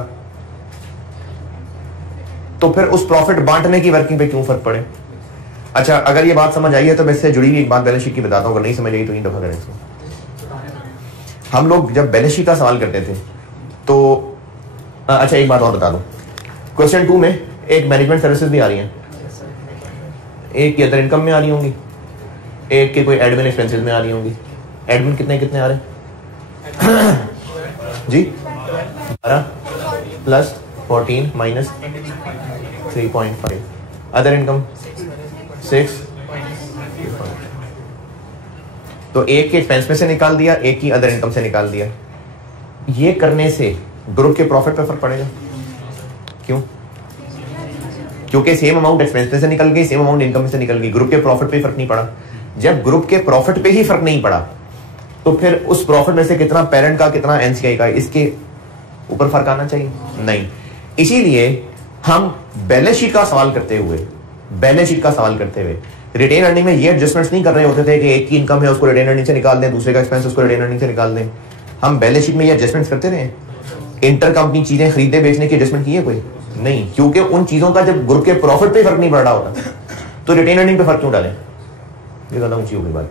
तो फिर उस प्रॉफिट बांटने की वर्किंग पे क्यों फर्क पड़े? अच्छा, अगर ये बात समझ आई है तो मैं इससे जुड़ी हुई एक बात बैलेंस शीट की बताता हूं, अगर नहीं समझ आई तो इन दफा करें इसको। हम लोग जब बैलेंस शीट का सवाल करते थे तो अच्छा एक बात और बता दूं, क्वेश्चन 2 में एक मैनेजमेंट सर्विसेज भी आ रही हैं, एक की अदर इनकम में आ रही होंगी, एक के कोई एडमिन एक्सपेंसेस में आ रही होंगी। एडमिन कितने कितने आ रहे हैं जी? 12 प्लस 14 माइनस 3.5। Other income 6। तो एक के एक्सपेंस में से निकाल दिया, एक की अदर इनकम से निकाल दिया। ये करने से ग्रुप के प्रॉफिट पर फर्क पड़ेगा। क्यों? क्योंकि सेम अमाउंट एक्सपेंस में से निकल गई, सेम अमाउंट इनकम से निकल गई, ग्रुप के प्रॉफिट पे फर्क नहीं पड़ा। जब ग्रुप के प्रॉफिट पे ही फर्क नहीं पड़ा, तो फिर उस प्रॉफिट में से कितना पेरेंट का, कितना एनसीआई का, इसके ऊपर फर्क आना चाहिए? नहीं। इसीलिए हम बैलेंस शीट का सवाल करते हुए रिटेन अर्निंग में ये एडजस्टमेंट्स नहीं कर रहे होते थे कि एक की इनकम है उसको रिटेन अर्निंग से निकाल दें, दूसरे का एक्सपेंस उसको रिटेन अर्निंग से निकाल दें। हम बैलेंस शीट में ये एडजस्टमेंट्स करते रहे। इंटर कंपनी चीजें खरीदने बेचने की एडजस्टमेंट की है कोई? नहीं, क्योंकि उन चीजों का जब ग्रुप के प्रॉफिट पे फर्क नहीं पड़ रहा होता तो रिटेन अर्निंग पे फर्क क्यों डालें? ये ज्यादा ऊंची हो गई बात।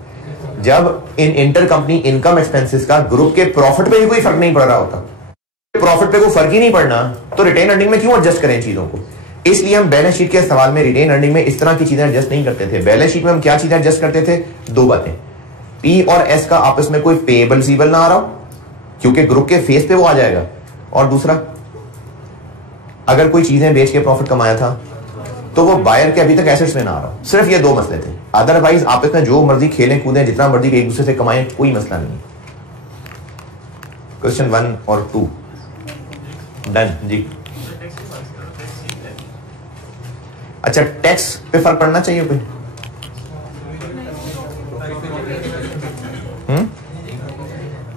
जब इन इंटर कंपनी इनकम एक्सपेंसेस का ग्रुप के प्रॉफिट पे भी कोई फर्क नहीं पड़ रहा होता, प्रॉफिट पे कोई फर्क ही नहीं पड़ना, तो रिटेन अर्निंग में क्यों एडजस्ट करें चीजों को? इसलिए हम बैलेंस शीट के सवाल में रिटेन अर्निंग में इस तरह की चीजें एडजस्ट नहीं करते थे। बैलेंस शीट में हम क्या चीजें एडजस्ट करते थे? 2 बातें। पी और एस का आपस में कोई पेएबल रिसीवेबल ना आ रहा हो, क्योंकि ग्रुप के फेस पे वो आ जाएगा। और दूसरा, अगर कोई चीजें बेच के प्रॉफिट कमाया था तो वो बायर के अभी तक एसेट्स में ना आ रहा हो। सिर्फ ये 2 मसले थे। अदरवाइज आपस में जो मर्जी खेलें कूदें, जितना मर्जी एक दूसरे से कमाएं, कोई मसला नहीं। क्वेश्चन 1 और 2 डन जी। अच्छा, टैक्स पे फर्क पड़ना चाहिए कोई?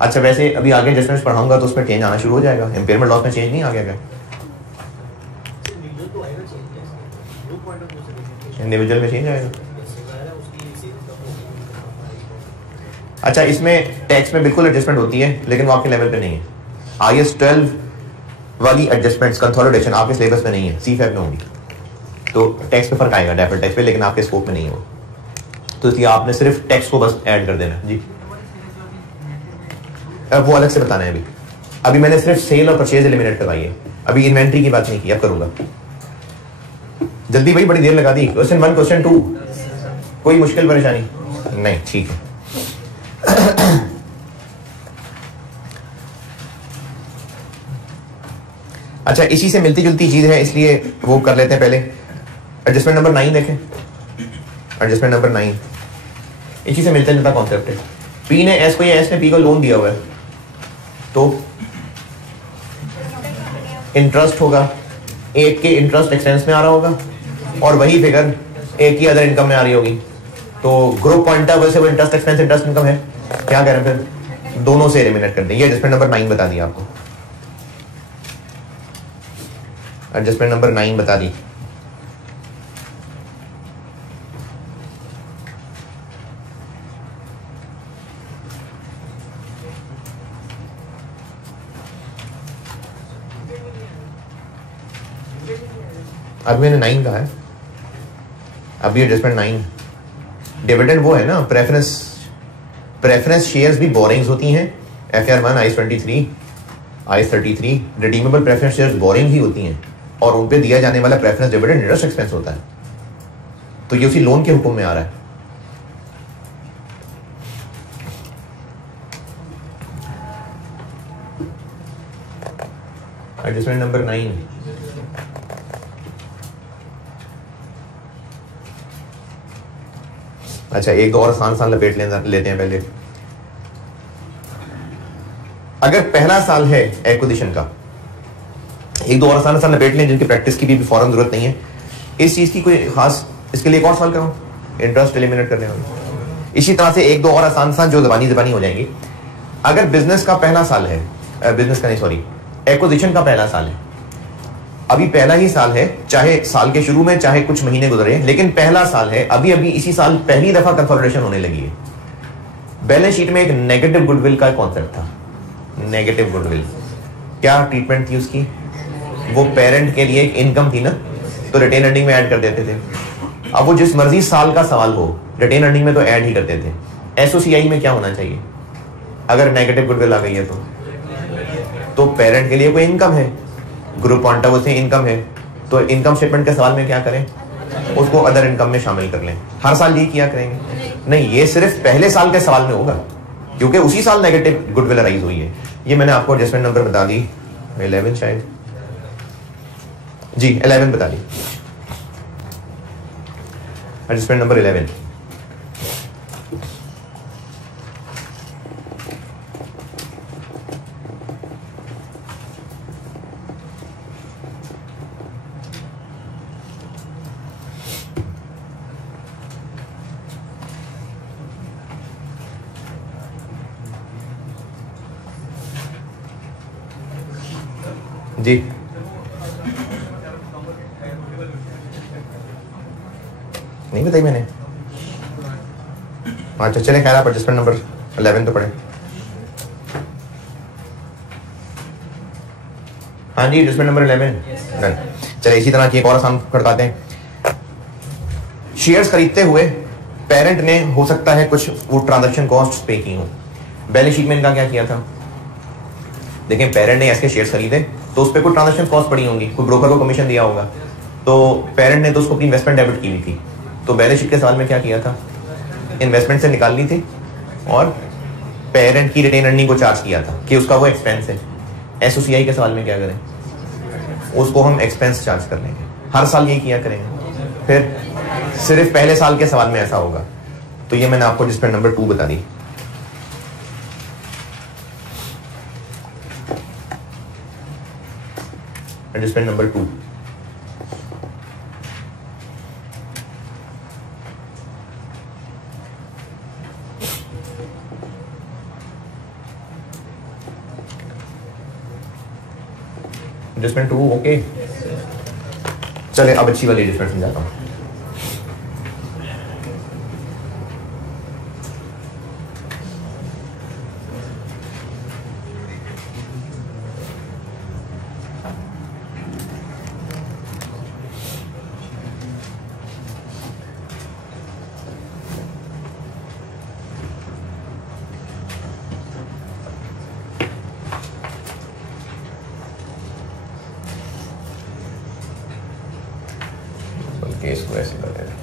अच्छा, वैसे अभी आगे एडजस्टमेंट्स पढ़ाऊंगा तो उसमें चेंज आना शुरू हो जाएगा। इम्पेयरमेंट लॉस में चेंज नहीं आ गया क्या? इंडिविजुअल में चेंज आएगा। अच्छा, इसमें टैक्स में बिल्कुल एडजस्टमेंट होती है, लेकिन वो आपके लेवल पे नहीं है। IAS 12 वाली एडजस्टमेंट्स कंसोलिडेशन आपके सिलेबस में नहीं है, C5 में होंगी। तो टैक्स पे फर्क आएगा, डेफिनेट टैक्स पे, लेकिन आपके स्कोप में नहीं है वो। तो इसलिए आपने सिर्फ टैक्स को बस ऐड कर देना जी। अब वो अलग से बताना है। अभी मैंने सिर्फ सेल और परचेज एलिमिनेट करवाई है, अभी इन्वेंट्री की बात नहीं की, अब करूंगा। जल्दी भाई, बड़ी देर लगा दी। क्वेश्चन 1 क्वेश्चन 2 कोई मुश्किल परेशानी नहीं? ठीक है। अच्छा, इसी से मिलती जुलती चीज है, इसलिए वो कर लेते हैं पहले। एडजस्टमेंट नंबर 9 देखें। एडजस्टमेंट नंबर 9 इसी से मिलता जुलता कॉन्सेप्ट है। पी ने एस को या एस ने पी को लोन दिया हुआ है, तो इंटरेस्ट होगा, एक के इंटरेस्ट एक्सपेंस में आ रहा होगा और वही फिगर एक की अदर इनकम में आ रही होगी। तो ग्रुप पॉइंट ऑफ व्यू से वो इंटरेस्ट एक्सपेंस इंटरेस्ट इनकम है। क्या कह रहे हैं? फिर दोनों से एलिमिनेट कर दें। ये एडजस्टमेंट नंबर 9 बता दिया आपको। एडजस्टमेंट नंबर 9 बता दी। अभी मैंने 9 कहा है, अभी एडजस्टमेंट 9। डिविडेंड वो है ना, प्रेफरेंस शेयर्स भी बोरिंग्स होती हैं। FR1 IAS 23 IAS 33 redeemable preference shares boring ही होती हैं और उन पे दिया जाने वाला प्रेफरेंस डिविडेंड इंटरेस्ट एक्सपेंस होता है। तो ये उसी लोन के हुक्म में आ रहा है। Adjustment number 9। अच्छा, एक दो और आसान लपेट लेते हैं पहले। अगर पहला साल है एक्विजिशन का, एक दो और आसान लपेट लें जिनकी प्रैक्टिस की भी फौरन जरूरत नहीं है। इस चीज की कोई खास, इसके लिए एक और सवाल करूं, इंटरेस्ट एलिमिनेट करने वाला। इसी तरह से एक दो और आसान जो जबानी हो जाएंगी। अगर बिजनेस का पहला साल है, एक्विजिशन का पहला साल है, अभी पहला ही साल है, चाहे साल के शुरू में चाहे कुछ महीने गुजरे, लेकिन पहला साल है, अभी अभी इसी साल पहली दफा कंसोलिडेशन होने लगी है। बैलेंस शीट में एक नेगेटिव गुडविल का कॉन्सेप्ट था। नेगेटिव गुडविल क्या ट्रीटमेंट थी उसकी? वो पेरेंट के लिए एक इनकम थी ना, तो रिटेन अर्निंग में ऐड कर देते थे। अब वो जिस मर्जी साल का सवाल हो, रिटेन अर्निंग में तो ऐड ही करते थे। एसओसीआई में क्या होना चाहिए अगर नेगेटिव गुडविल आ गई है? तो पेरेंट के लिए कोई इनकम है, ग्रुप पॉइंट ऑफ व्यू से इनकम है, तो इनकम स्टेटमेंट के सवाल में क्या करें? उसको अदर इनकम में शामिल कर लें। हर साल ये किया करेंगे? नहीं, ये सिर्फ पहले साल के सवाल में होगा, क्योंकि उसी साल नेगेटिव गुडविल अराइज हुई है। ये मैंने आपको एडजस्टमेंट नंबर बता दी, 11 शायद, जी 11 बता दी, एडजस्टमेंट नंबर 11। जी नहीं बताई मैंने। अच्छा चले, खैर आप एडजस्टमेंट नंबर 11 तो पढ़े। हाँ जी, एडजस्टमेंट नंबर 11 डन। चले इसी तरह की एक और आसान करवाते हैं। शेयर्स खरीदते हुए पेरेंट ने हो सकता है कुछ वो ट्रांजैक्शन कॉस्ट पे की हो। बैलेंस शीट में इनका क्या किया था? देखें, पेरेंट ने ऐसे शेयर्स खरीदे तो उस पर कोई ट्रांजैक्शन कॉस्ट पड़ी होंगी, कोई ब्रोकर को कमीशन दिया होगा, तो पेरेंट ने तो उसको अपनी इन्वेस्टमेंट डेबिट की हुई थी। तो बैलेंस शीट के सवाल में क्या किया था? इन्वेस्टमेंट से निकाल ली थी और पेरेंट की रिटेन अर्निंग को चार्ज किया था कि उसका वो एक्सपेंस है। एसओसीआई के सवाल में क्या करें? उसको हम एक्सपेंस चार्ज कर लेंगे। हर साल यही किया करेंगे। फिर सिर्फ पहले साल के सवाल में ऐसा होगा। तो ये मैंने आपको एडजस्टमेंट नंबर 2 बता दी। Adjustment number 2, adjustment 2 okay. चले अब अच्छी वाली एडजस्टमेंट समझाता हूं। इसको ऐसे कर देना।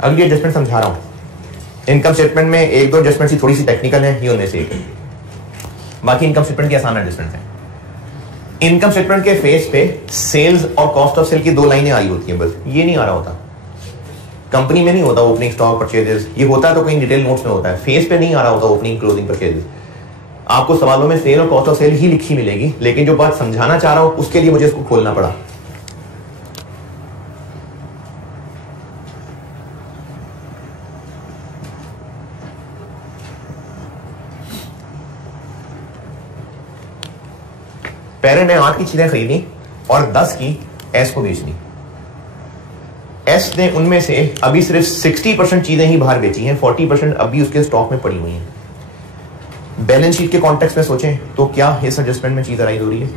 अगली एडजस्टमेंट समझा रहा हूं। इनकम स्टेटमेंट में एक दो एडजस्टमेंट थोड़ी सी टेक्निकल है, ये उनमें से एक है। बाकी इनकम स्टेटमेंट की आसान एडजस्टमेंट है। इनकम स्टेटमेंट के फेस पे सेल्स और कॉस्ट ऑफ सेल की 2 लाइनें आई होती हैं, बस ये नहीं आ रहा होता। कंपनी में नहीं होता ओपनिंग स्टॉक परचेजेस, ये होता है तो कहीं डिटेल नोट्स में होता है। फेस पे नहीं आ रहा होता ओपनिंग क्लोजिंग परचेजेस। आपको सवालों में सेल और कॉस्ट ऑफ सेल ही लिखी मिलेगी, लेकिन जो बात समझाना चाह रहा हूं उसके लिए मुझे इसको खोलना पड़ा। पेरेंट ने 8 की चीजें खरीदी और 10 की एस को बेच दी। एस ने उनमें से अभी सिर्फ 60% चीजें ही बाहर बेची हैं, 40% अभी उसके स्टॉक में पड़ी हुई हैं। बैलेंस शीट के कॉन्टेक्स्ट में सोचें तो क्या इस एडजस्टमेंट में चीज अराइज हो रही है?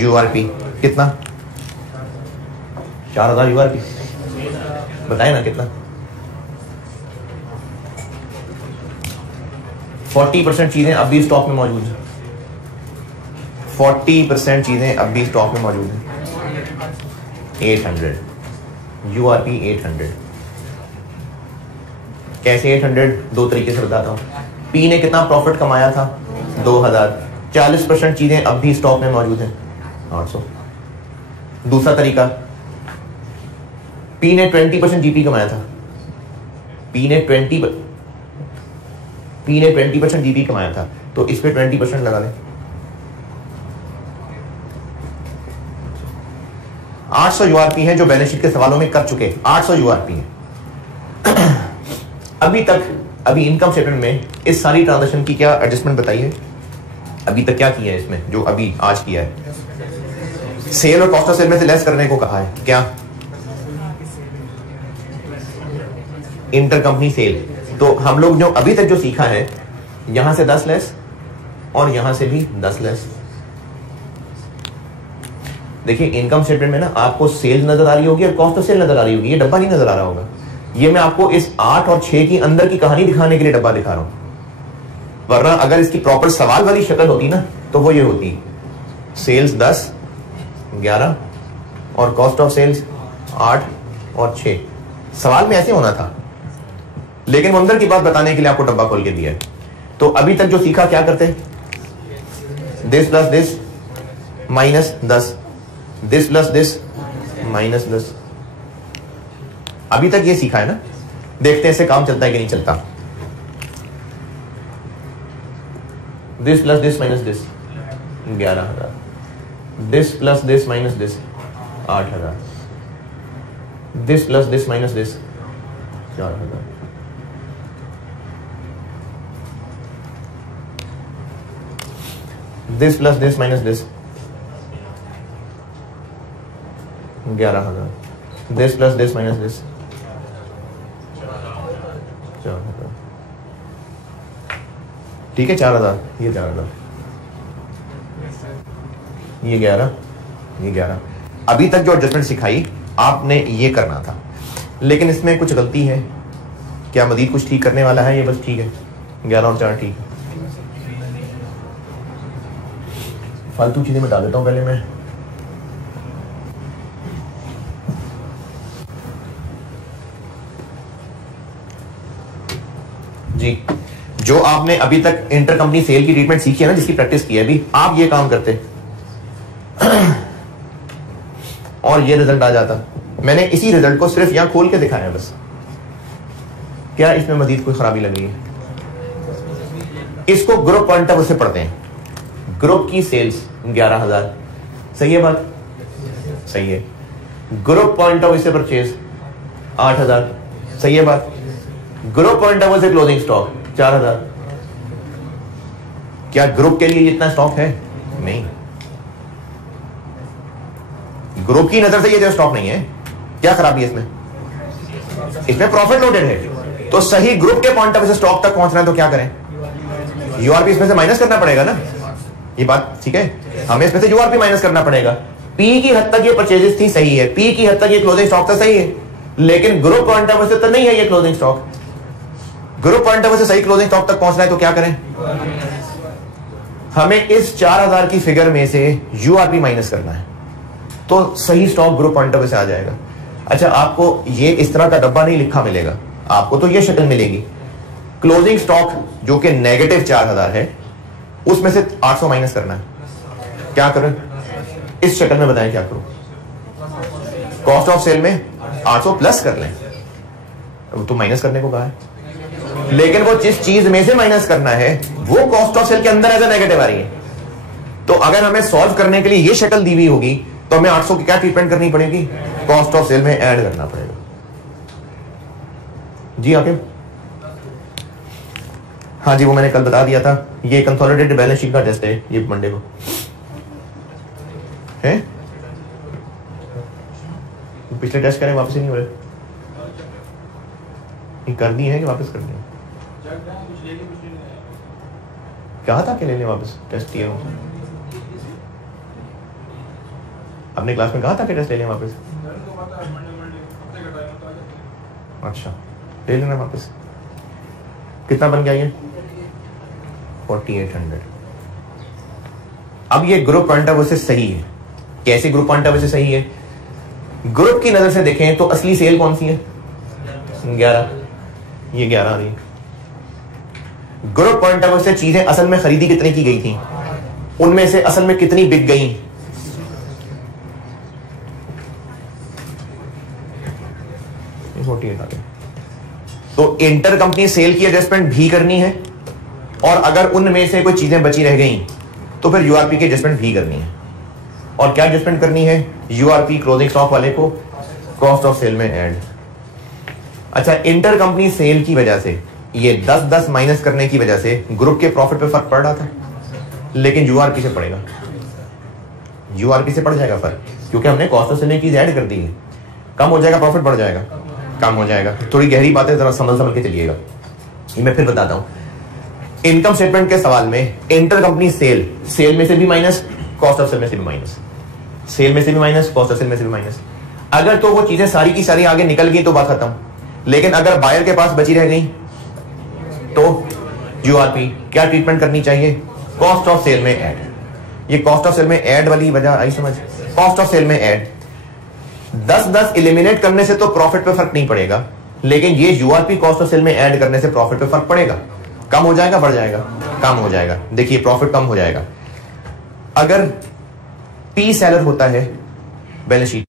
यूआरपी कितना? 4000 यूआरपी बताए ना कितना? 40% चीजें अभी स्टॉक में मौजूद हैं। 40% चीजें अभी स्टॉक में मौजूद हैं। 800 यूआरपी 800। कैसे 800? 2 तरीके से बताता हूं। पी ने कितना प्रॉफिट कमाया था? 2000। 40% चीजें अब भी स्टॉक में मौजूद हैं, 800। दूसरा तरीका, पी ने 20% जीपी कमाया था, पी ने 20% जीपी कमाया था, तो इस पे 20% लगा दें। 800 यूआरपी है जो बैलेंस शीट के सवालों में कर चुके, 800 यूआरपी है। अभी इनकम स्टेटमेंट में इस सारी ट्रांजैक्शन की क्या एडजस्टमेंट बताइए, अभी तक क्या किया है इसमें, जो अभी आज किया है। सेल और कॉस्ट ऑफ सेल में से लेस करने को कहा है, क्या इंटरकंपनी सेल। तो हम लोग जो अभी तक जो सीखा है, यहां से 10 लेस और यहां से भी 10 लेस। देखिए इनकम स्टेटमेंट में ना आपको सेल नजर आ रही होगी और कॉस्ट ऑफ सेल नजर आ रही होगी, ये डब्बा नहीं नजर आ रहा होगा। ये मैं आपको इस 8 और 6 की अंदर की कहानी दिखाने के लिए डब्बा दिखा रहा हूं, वरना अगर इसकी प्रॉपर सवाल वाली शक्ल होती ना तो वो ये होती, सेल्स 10, 11 और कॉस्ट ऑफ सेल्स 8 और 6। सवाल में ऐसे होना था, लेकिन वो अंदर की बात बताने के लिए आपको डब्बा खोल के दिया है। तो अभी तक जो सीखा क्या करते, this plus this minus 10, this plus this minus 10। अभी तक ये सीखा है ना, देखते हैं इससे काम चलता है कि नहीं चलता। This plus this minus this 11,000, this plus this minus this 8,000, this plus this minus this 4,000। This plus this minus this 11,000, this plus this minus this 4,000। ठीक है, 4,000, ये 4,000, ये 11, ये 11। अभी तक जो एडजस्टमेंट सिखाई आपने ये करना था, लेकिन इसमें कुछ गलती है। क्या मजीद कुछ ठीक करने वाला है? ये बस ठीक है, 11 और 4 ठीक है। फालतू चीजें मिटा देता हूं पहले मैं। जी, जो आपने अभी तक इंटरकंपनी सेल की ट्रीटमेंट सीखी है ना, जिसकी प्रैक्टिस की है अभी, आप ये काम करते और ये रिजल्ट आ जाता। मैंने इसी रिजल्ट को सिर्फ यहां खोल के दिखाया है बस। क्या इसमें मजीद कोई खराबी लग रही है? इसको ग्रुप पॉइंट ऑफ व्यू से पढ़ते हैं। ग्रुप की सेल्स 11,000, सही है बात? सही है। ग्रुप पॉइंट ऑफ व्यू से परचेज 8,000, सही है बात? ग्रुप पॉइंट ऑफ व्यू से क्लोजिंग स्टॉक 4,000। क्या ग्रुप के लिए इतना स्टॉक है? नहीं। ग्रुप की नजर से ये जो स्टॉक नहीं है, क्या खराबी है इसमें? इसमें प्रॉफिट लोडेड है। तो सही ग्रुप के पॉइंट ऑफ व्यू से स्टॉक तक पहुंचना है तो क्या करें? यूआरपी इसमें से माइनस करना पड़ेगा ना, ये बात ठीक है। हमें इसमें से यूआरपी माइनस करना पड़ेगा। पी की हद तक ये परचेजेस थी, सही है। पी की हद तक ये क्लोजिंग स्टॉक था, सही है। लेकिन ग्रुप पॉइंट ऑफ व्यू से तो नहीं है ये closing stock. Group point of view से सही क्लोजिंग स्टॉक तक पहुंचना है तो क्या करें? हमें इस 4,000 की फिगर में से यूआरपी माइनस करना है, तो सही stock group point of view से आ जाएगा। अच्छा, आपको ये इस तरह का डब्बा नहीं लिखा मिलेगा, आपको तो ये शक्ल मिलेगी। क्लोजिंग स्टॉक जो कि नेगेटिव 4,000 है, उसमें से 800 माइनस करना है। क्या करें? इस शक्ल में बताएं क्या करो। कॉस्ट ऑफ सेल में 800 प्लस कर लें, तो माइनस करने को कहा है, लेकिन वो जिस चीज में से माइनस करना है वो कॉस्ट ऑफ सेल के अंदर एज ए नेगेटिव आ रही है। तो अगर हमें सॉल्व करने के लिए ये शक्ल दी हुई होगी तो हमें 800 की क्या ट्रीटमेंट करनी पड़ेगी? कॉस्ट ऑफ सेल में ऐड करना पड़ेगा। जी आके हाँ जी, वो मैंने कल बता दिया था। ये कंसोलिडेटेड बैलेंस शीट का टेस्ट है, ये मंडे को है। पिछले टेस्ट करें, वापस ही नहीं हो रहे। कर दिए हैं कि वापस कर दिए? कहा था कि ले लें वापस, टेस्ट किए। अपने क्लास में कहा था कि टेस्ट ले लें वापस। अच्छा, ले लेना वापस। कितना बन गया ये? 4800। अब ये ग्रुप पॉइंट ऑफ व्यू से सही है। कैसे ग्रुप पॉइंट ऑफ व्यू से सही है? ग्रुप की नजर से देखें तो असली सेल कौन सी है? 11, ये 11 आ रही है। ग्रुप पॉइंट ऑफ व्यू से चीजें असल में खरीदी कितनी की गई थी, उनमें से असल में कितनी बिक गई, 48 आ गया। तो इंटर कंपनी सेल की एडजस्टमेंट भी करनी है, और अगर उनमें से कोई चीजें बची रह गई तो फिर यूआरपी की एडजस्टमेंट भी करनी है। और क्या एडजस्टमेंट करनी है? यूआरपी क्लोजिंग स्टॉक वाले को कॉस्ट ऑफ सेल में ऐड। अच्छा, इंटर कंपनी सेल की वजह से ये 10-10 माइनस करने की वजह से ग्रुप के प्रॉफिट पे फर्क पड़ रहा था, लेकिन यूआरपी से पड़ेगा, यूआरपी से पड़ जाएगा फर्क, क्योंकि हमने कॉस्ट ऑफ सेल में चीज ऐड कर दी है। कम हो जाएगा, प्रॉफिट बढ़ जाएगा, कम हो जाएगा। थोड़ी गहरी बातें जरा समझ के चलिएगा, ये मैं फिर बताता हूं। इनकम स्टेटमेंट के सवाल में इंटर कंपनी सेल में से भी माइनस, कॉस्ट ऑफ सेल में से भी माइनस, सेल में से भी माइनस, कॉस्ट ऑफ सेल में से भी माइनस। अगर तो वो चीजें सारी की सारी आगे निकल गई तो बात खत्म, लेकिन अगर बायर के पास बची रह गई तो यूआरपी क्या ट्रीटमेंट करनी चाहिए? कॉस्ट ऑफ सेल में ऐड। ये कॉस्ट ऑफ सेल में ऐड वाली वजह आई समझ? कॉस्ट ऑफ सेल में ऐड 10-10 एलिमिनेट करने से तो प्रॉफिट पे फर्क नहीं पड़ेगा, लेकिन ये यूआरपी कॉस्ट ऑफ सेल में ऐड करने से प्रॉफिट पे फर्क पड़ेगा। कम हो जाएगा, बढ़ जाएगा, कम हो जाएगा। देखिए प्रॉफिट कम हो जाएगा। अगर पी सेलर होता है बैलेंस शीट,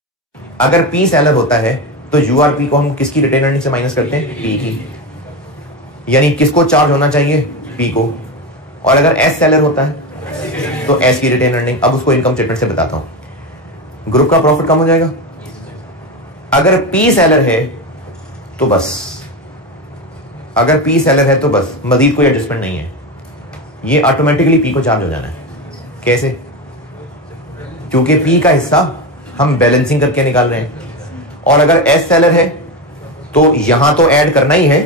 अगर पी सेलर होता है तो यूआरपी को हम किसकी रिटेन अर्निंग से माइनस करते हैं? पी की। यानी किसको चार्ज होना चाहिए? पी को। और अगर एस सेलर होता है तो एस की रिटेन अर्निंग। अब उसको इनकम स्टेटमेंट से बताता हूं। ग्रुप का प्रॉफिट कम हो जाएगा। अगर पी सेलर है तो बस, अगर पी सेलर है तो बस, मजीद कोई एडजस्टमेंट नहीं है, ये ऑटोमेटिकली पी को चार्ज हो जाना है। कैसे? क्योंकि पी का हिस्सा हम बैलेंसिंग करके निकाल रहे हैं। और अगर एस सेलर है तो यहां तो ऐड करना ही है,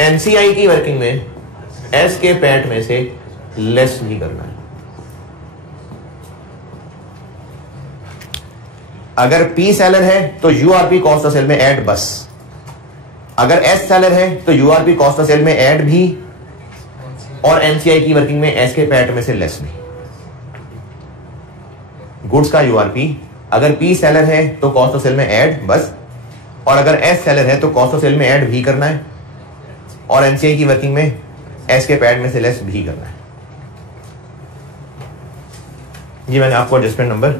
एनसीआई की वर्किंग में एस के पैट में से लेस भी करना है। अगर पी सेलर है तो यूआरपी कॉस्ट ऑफ सेल में ऐड बस, अगर एस सेलर है तो यूआरपी कॉस्ट ऑफ सेल में ऐड भी, और एनसीआई की वर्किंग में एस के पैट में से लेस भी। गुड्स का यूआरपी अगर पी सेलर है तो कॉस्ट ऑफ सेल में ऐड बस, और अगर एस सेलर है तो कॉस्ट ऑफ सेल में ऐड भी करना है, और एनसीआई की वर्किंग में एस के पैड में से लेस भी करना है। ये मैंने आपको एडजस्टमेंट नंबर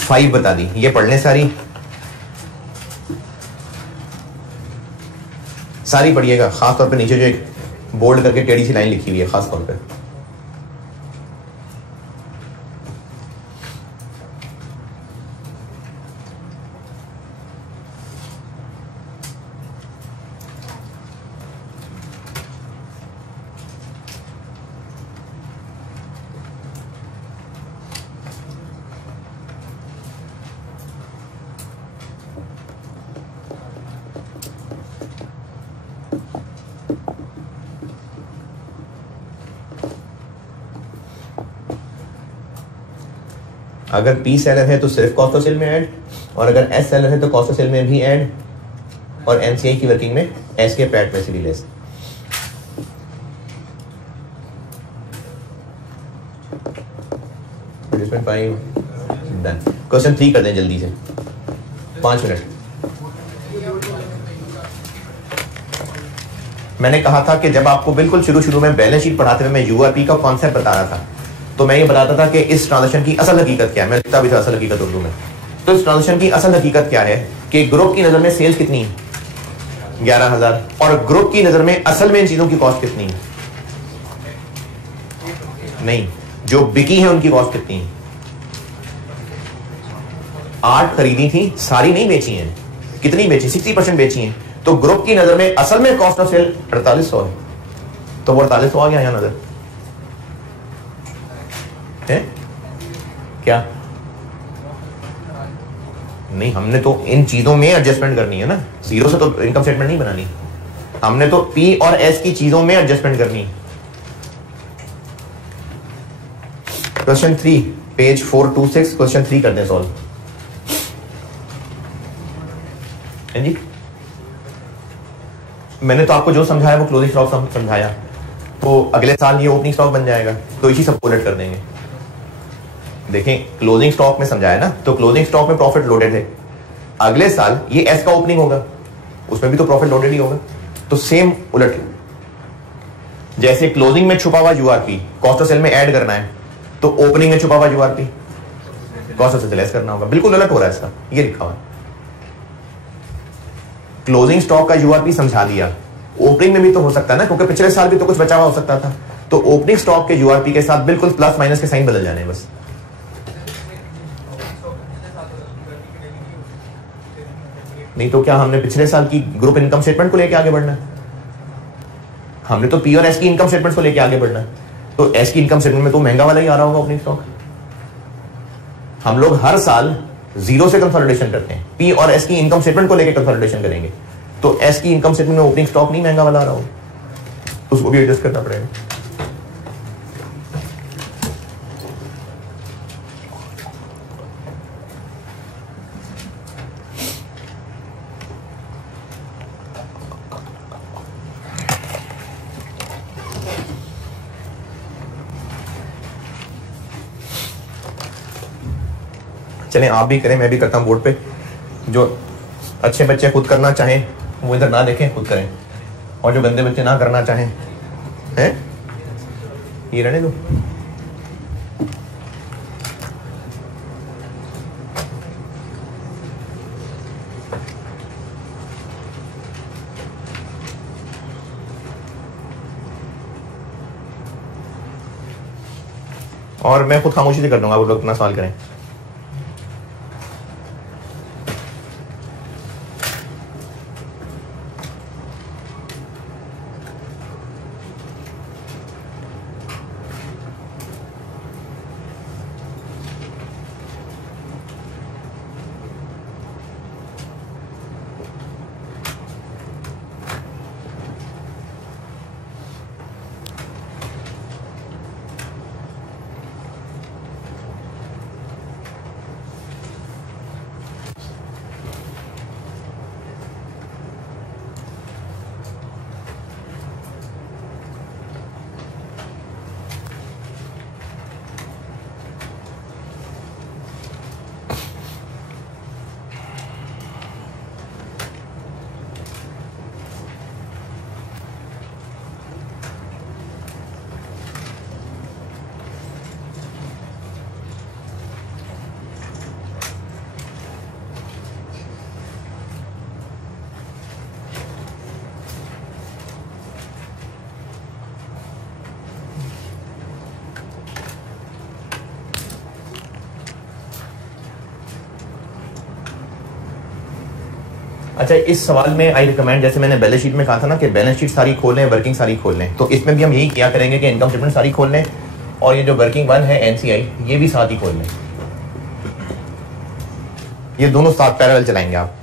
5 बता दी। ये पढ़ने सारी पढ़िएगा, खासतौर पे नीचे जो एक बोल्ड करके टेढ़ी सी लाइन लिखी हुई है खासतौर पे। अगर पी सेलर है तो सिर्फ कॉस्ट ऑफ सेल में ऐड, और अगर एस सेलर है तो कॉस्ट ऑफ सेल में भी ऐड, और एनसीआई की वर्किंग में एस के पैट में से भी लेस। डन। क्वेश्चन 3 कर दें जल्दी से, 5 मिनट। मैंने कहा था कि जब आपको बिल्कुल शुरू में बैलेंस शीट पढ़ाते हुए मैं यूआरपी का कॉन्सेप्ट बता रहा था, तो मैं ये बताता था कि इस ट्रांजैक्शन की असल हकीकत क्या है। मैं लिखता भी था असल हकीकत उर्दू में। तो इस ट्रांजैक्शन की असल हकीकत क्या है कि ग्रुप की नजर में सेल्स कितनी है? 11,000। और ग्रुप की नजर में असल में इन चीजों की कॉस्ट कितनी है? नहीं, जो बिकी है उनकी कॉस्ट कितनी है? 8 खरीदी थी, सारी नहीं बेची है। कितनी बेची? 60% बेची है। तो ग्रुप की नजर में असल में कॉस्ट ऑफ सेल 4800 है, तो वो 4800 आ गया यहां नजर है क्या? नहीं, हमने तो इन चीजों में एडजस्टमेंट करनी है ना, जीरो से तो इनकम स्टेटमेंट नहीं बनानी। हमने तो पी और एस की चीजों में एडजस्टमेंट करनी है। क्वेश्चन 3 पेज 426 क्वेश्चन 3 कर दें सॉल्व। है जी, मैंने तो आपको जो समझाया वो क्लोजिंग स्टॉक समझाया, तो अगले साल ये ओपनिंग स्टॉक बन जाएगा, तो इसी सब उलट कर देंगे। देखें, क्लोजिंग स्टॉक में समझाया ना, तो क्लोजिंग स्टॉक में प्रॉफिट लोडेड है। अगले साल ये एस का ओपनिंग होगा, उसमें भी तो प्रॉफिट लोडेड ही होगा। तो सेम उलट, जैसे क्लोजिंग में छुपा हुआ यूआरपी कॉस्ट ऑफ सेल में ऐड करना है, तो ओपनिंग में छुपा हुआ URP cost of cell less करना होगा। बिल्कुल उलट हो रहा है इसका, ये लिखा हुआ है। क्लोजिंग स्टॉक का यूआरपी समझा दिया, ओपनिंग में भी तो हो सकता है ना, क्योंकि पिछले साल भी तो कुछ बचा हुआ हो सकता था। तो ओपनिंग स्टॉक के यूआरपी के साथ बिल्कुल प्लस माइनस के साइन बदल जाने बस। नहीं तो क्या हमने पिछले साल की ग्रुप इनकम स्टेटमेंट को लेके आगे बढ़ना है? हमने तो पी और एस की इनकम स्टेटमेंट को लेके आगे बढ़ना है। तो एस की इनकम स्टेटमेंट में तो महंगा वाला ही आ रहा होगा ओपनिंग स्टॉक। हम लोग हर साल जीरो से कंसोलिडेशन करते हैं, पी और एस की इनकम स्टेटमेंट को लेके कंसोलिडेशन करेंगे, तो एस की इनकम स्टेटमेंट में ओपनिंग स्टॉक नहीं महंगा वाला आ रहा होगा, उसको भी एडजस्ट करना पड़ेगा। चलें आप भी करें, मैं भी करता हूं बोर्ड पे। जो अच्छे बच्चे खुद करना चाहें वो इधर ना देखें, खुद करें, और जो गंदे बच्चे ना करना चाहें हैं ये रहने दो। और मैं खुद खामोशी से कर दूंगा, वो लोग अपना सवाल करें। अच्छा, इस सवाल में आई रिकमेंड, जैसे मैंने बैलेंस शीट में कहा था ना कि बैलेंस शीट सारी खोल लें, वर्किंग सारी खोल लें, तो इसमें भी हम यही क्या करेंगे कि इनकम स्टेटमेंट सारी खोल लें और ये जो वर्किंग वन है एनसीआई ये भी साथ ही खोल लें। ये दोनों साथ पैरेलल चलाएंगे आप।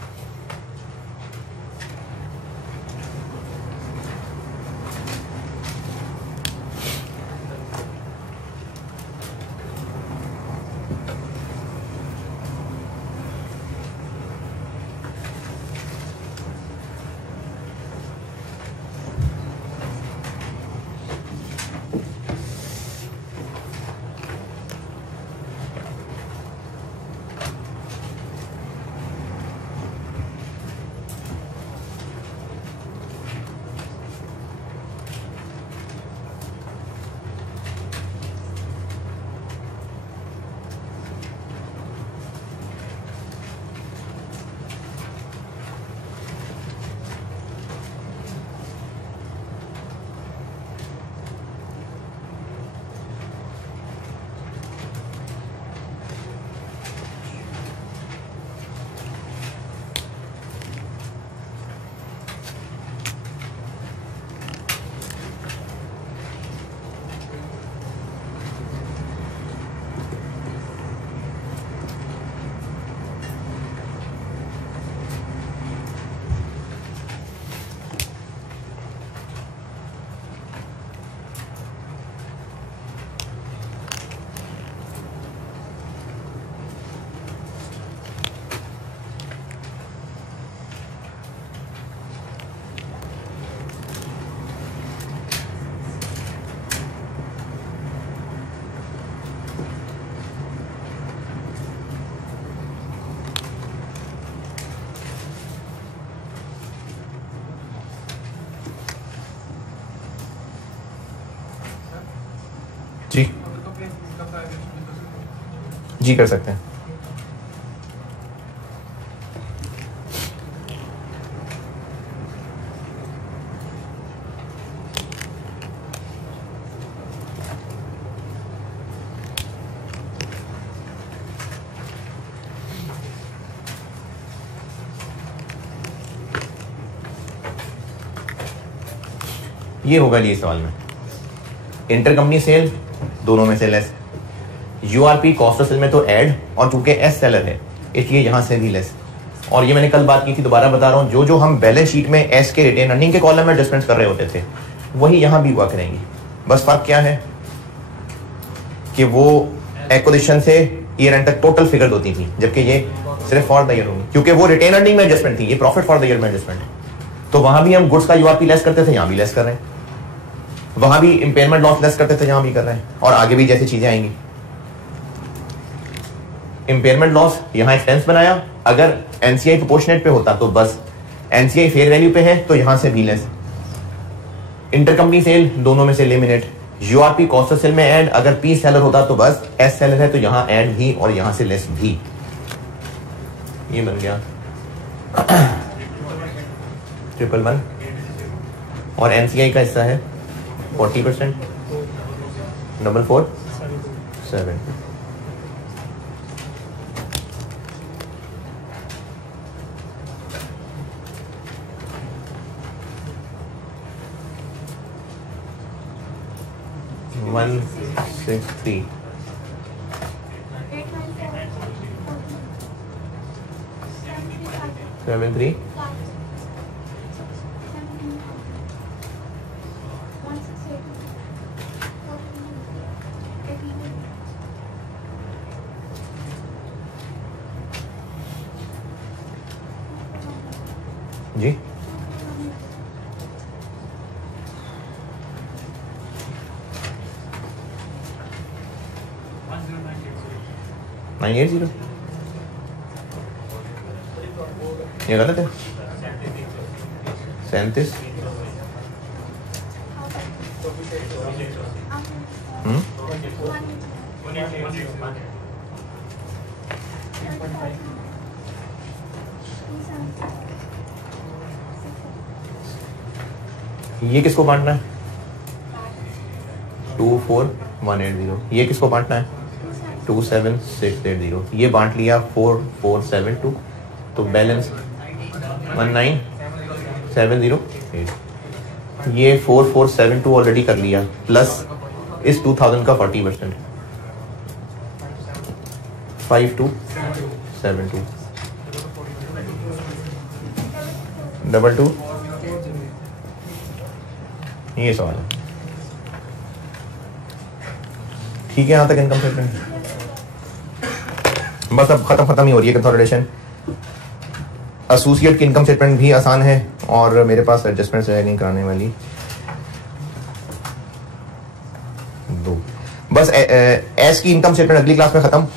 जी जी कर सकते हैं। ये होगा जी इस सवाल में। इंटरकंपनी सेल दोनों में से less, URP cost of cell में तो ऐड, और चूंकि एस सेलर है इसलिए यहां से भी लेस। और ये मैंने कल बात की थी, दोबारा बता रहा हूं, जो जो हम बैलेंस शीट में एस के रिटेन अर्निंग के कॉलम में एडजस्टमेंट्स कर रहे होते थे वही यहां भी हुआ करेंगी। बस फर्क क्या है कि वो एक्विजिशन से ईयर एंड तक टोटल फिगर होती थी, जबकि ये सिर्फ फॉर द ईयर होगी, क्योंकि वो रिटेन अर्निंग में एडजस्टमेंट थी, ये प्रॉफिट फॉर द ईयर में एडजस्टमेंट है। तो वहां भी हम गुड्स का यूआरपी लेस करते थे, यहां भी लेस कर रहे हैं, वहां भी इंपेयरमेंट लॉस लेस करते थे, यहां भी कर रहे हैं, और आगे भी जैसी चीजें आएंगी। इंपेयरमेंट लॉस यहां एक्सपेंस बनाया, अगर एनसीआई प्रोपोर्शनेट पे होता तो बस, एनसीआई फेयर वैल्यू पे है तो यहां से भी लेस। इंटरकंपनी सेल दोनों में से eliminate, URP cost of cell में ऐड, अगर पी सेलर होता तो बस, एस सेलर है तो यहां ऐड भी और यहां से लेस भी। ये बन गया 111 और एनसीआई का हिस्सा है 40%, 447। वन 163 73 जी 980, ये गलत है। 37 ये किसको बांटना है? 24180। ये किसको बांटना है? 27680। ये बांट लिया 4472, तो बैलेंस 19708। ये 4472 ऑलरेडी कर लिया, प्लस इस 2000 का 40%, 5272 22। ये सवाल है, ठीक है। यहां तक इनकम स्टेटमेंट बस अब खत्म ही हो रही है कंसोलिडेशन। एसोसिएट की इनकम स्टेटमेंट भी आसान है, और मेरे पास एडजस्टमेंट नहीं कराने वाली दो। बस एस की इनकम स्टेटमेंट अगली क्लास में खत्म,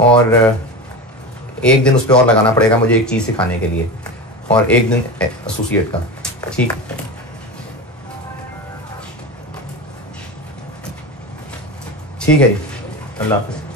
और एक दिन उस पर और लगाना पड़ेगा मुझे एक चीज सिखाने के लिए, और एक दिन एसोसिएट का। ठीक है जी, अल्लाह हाफिज़।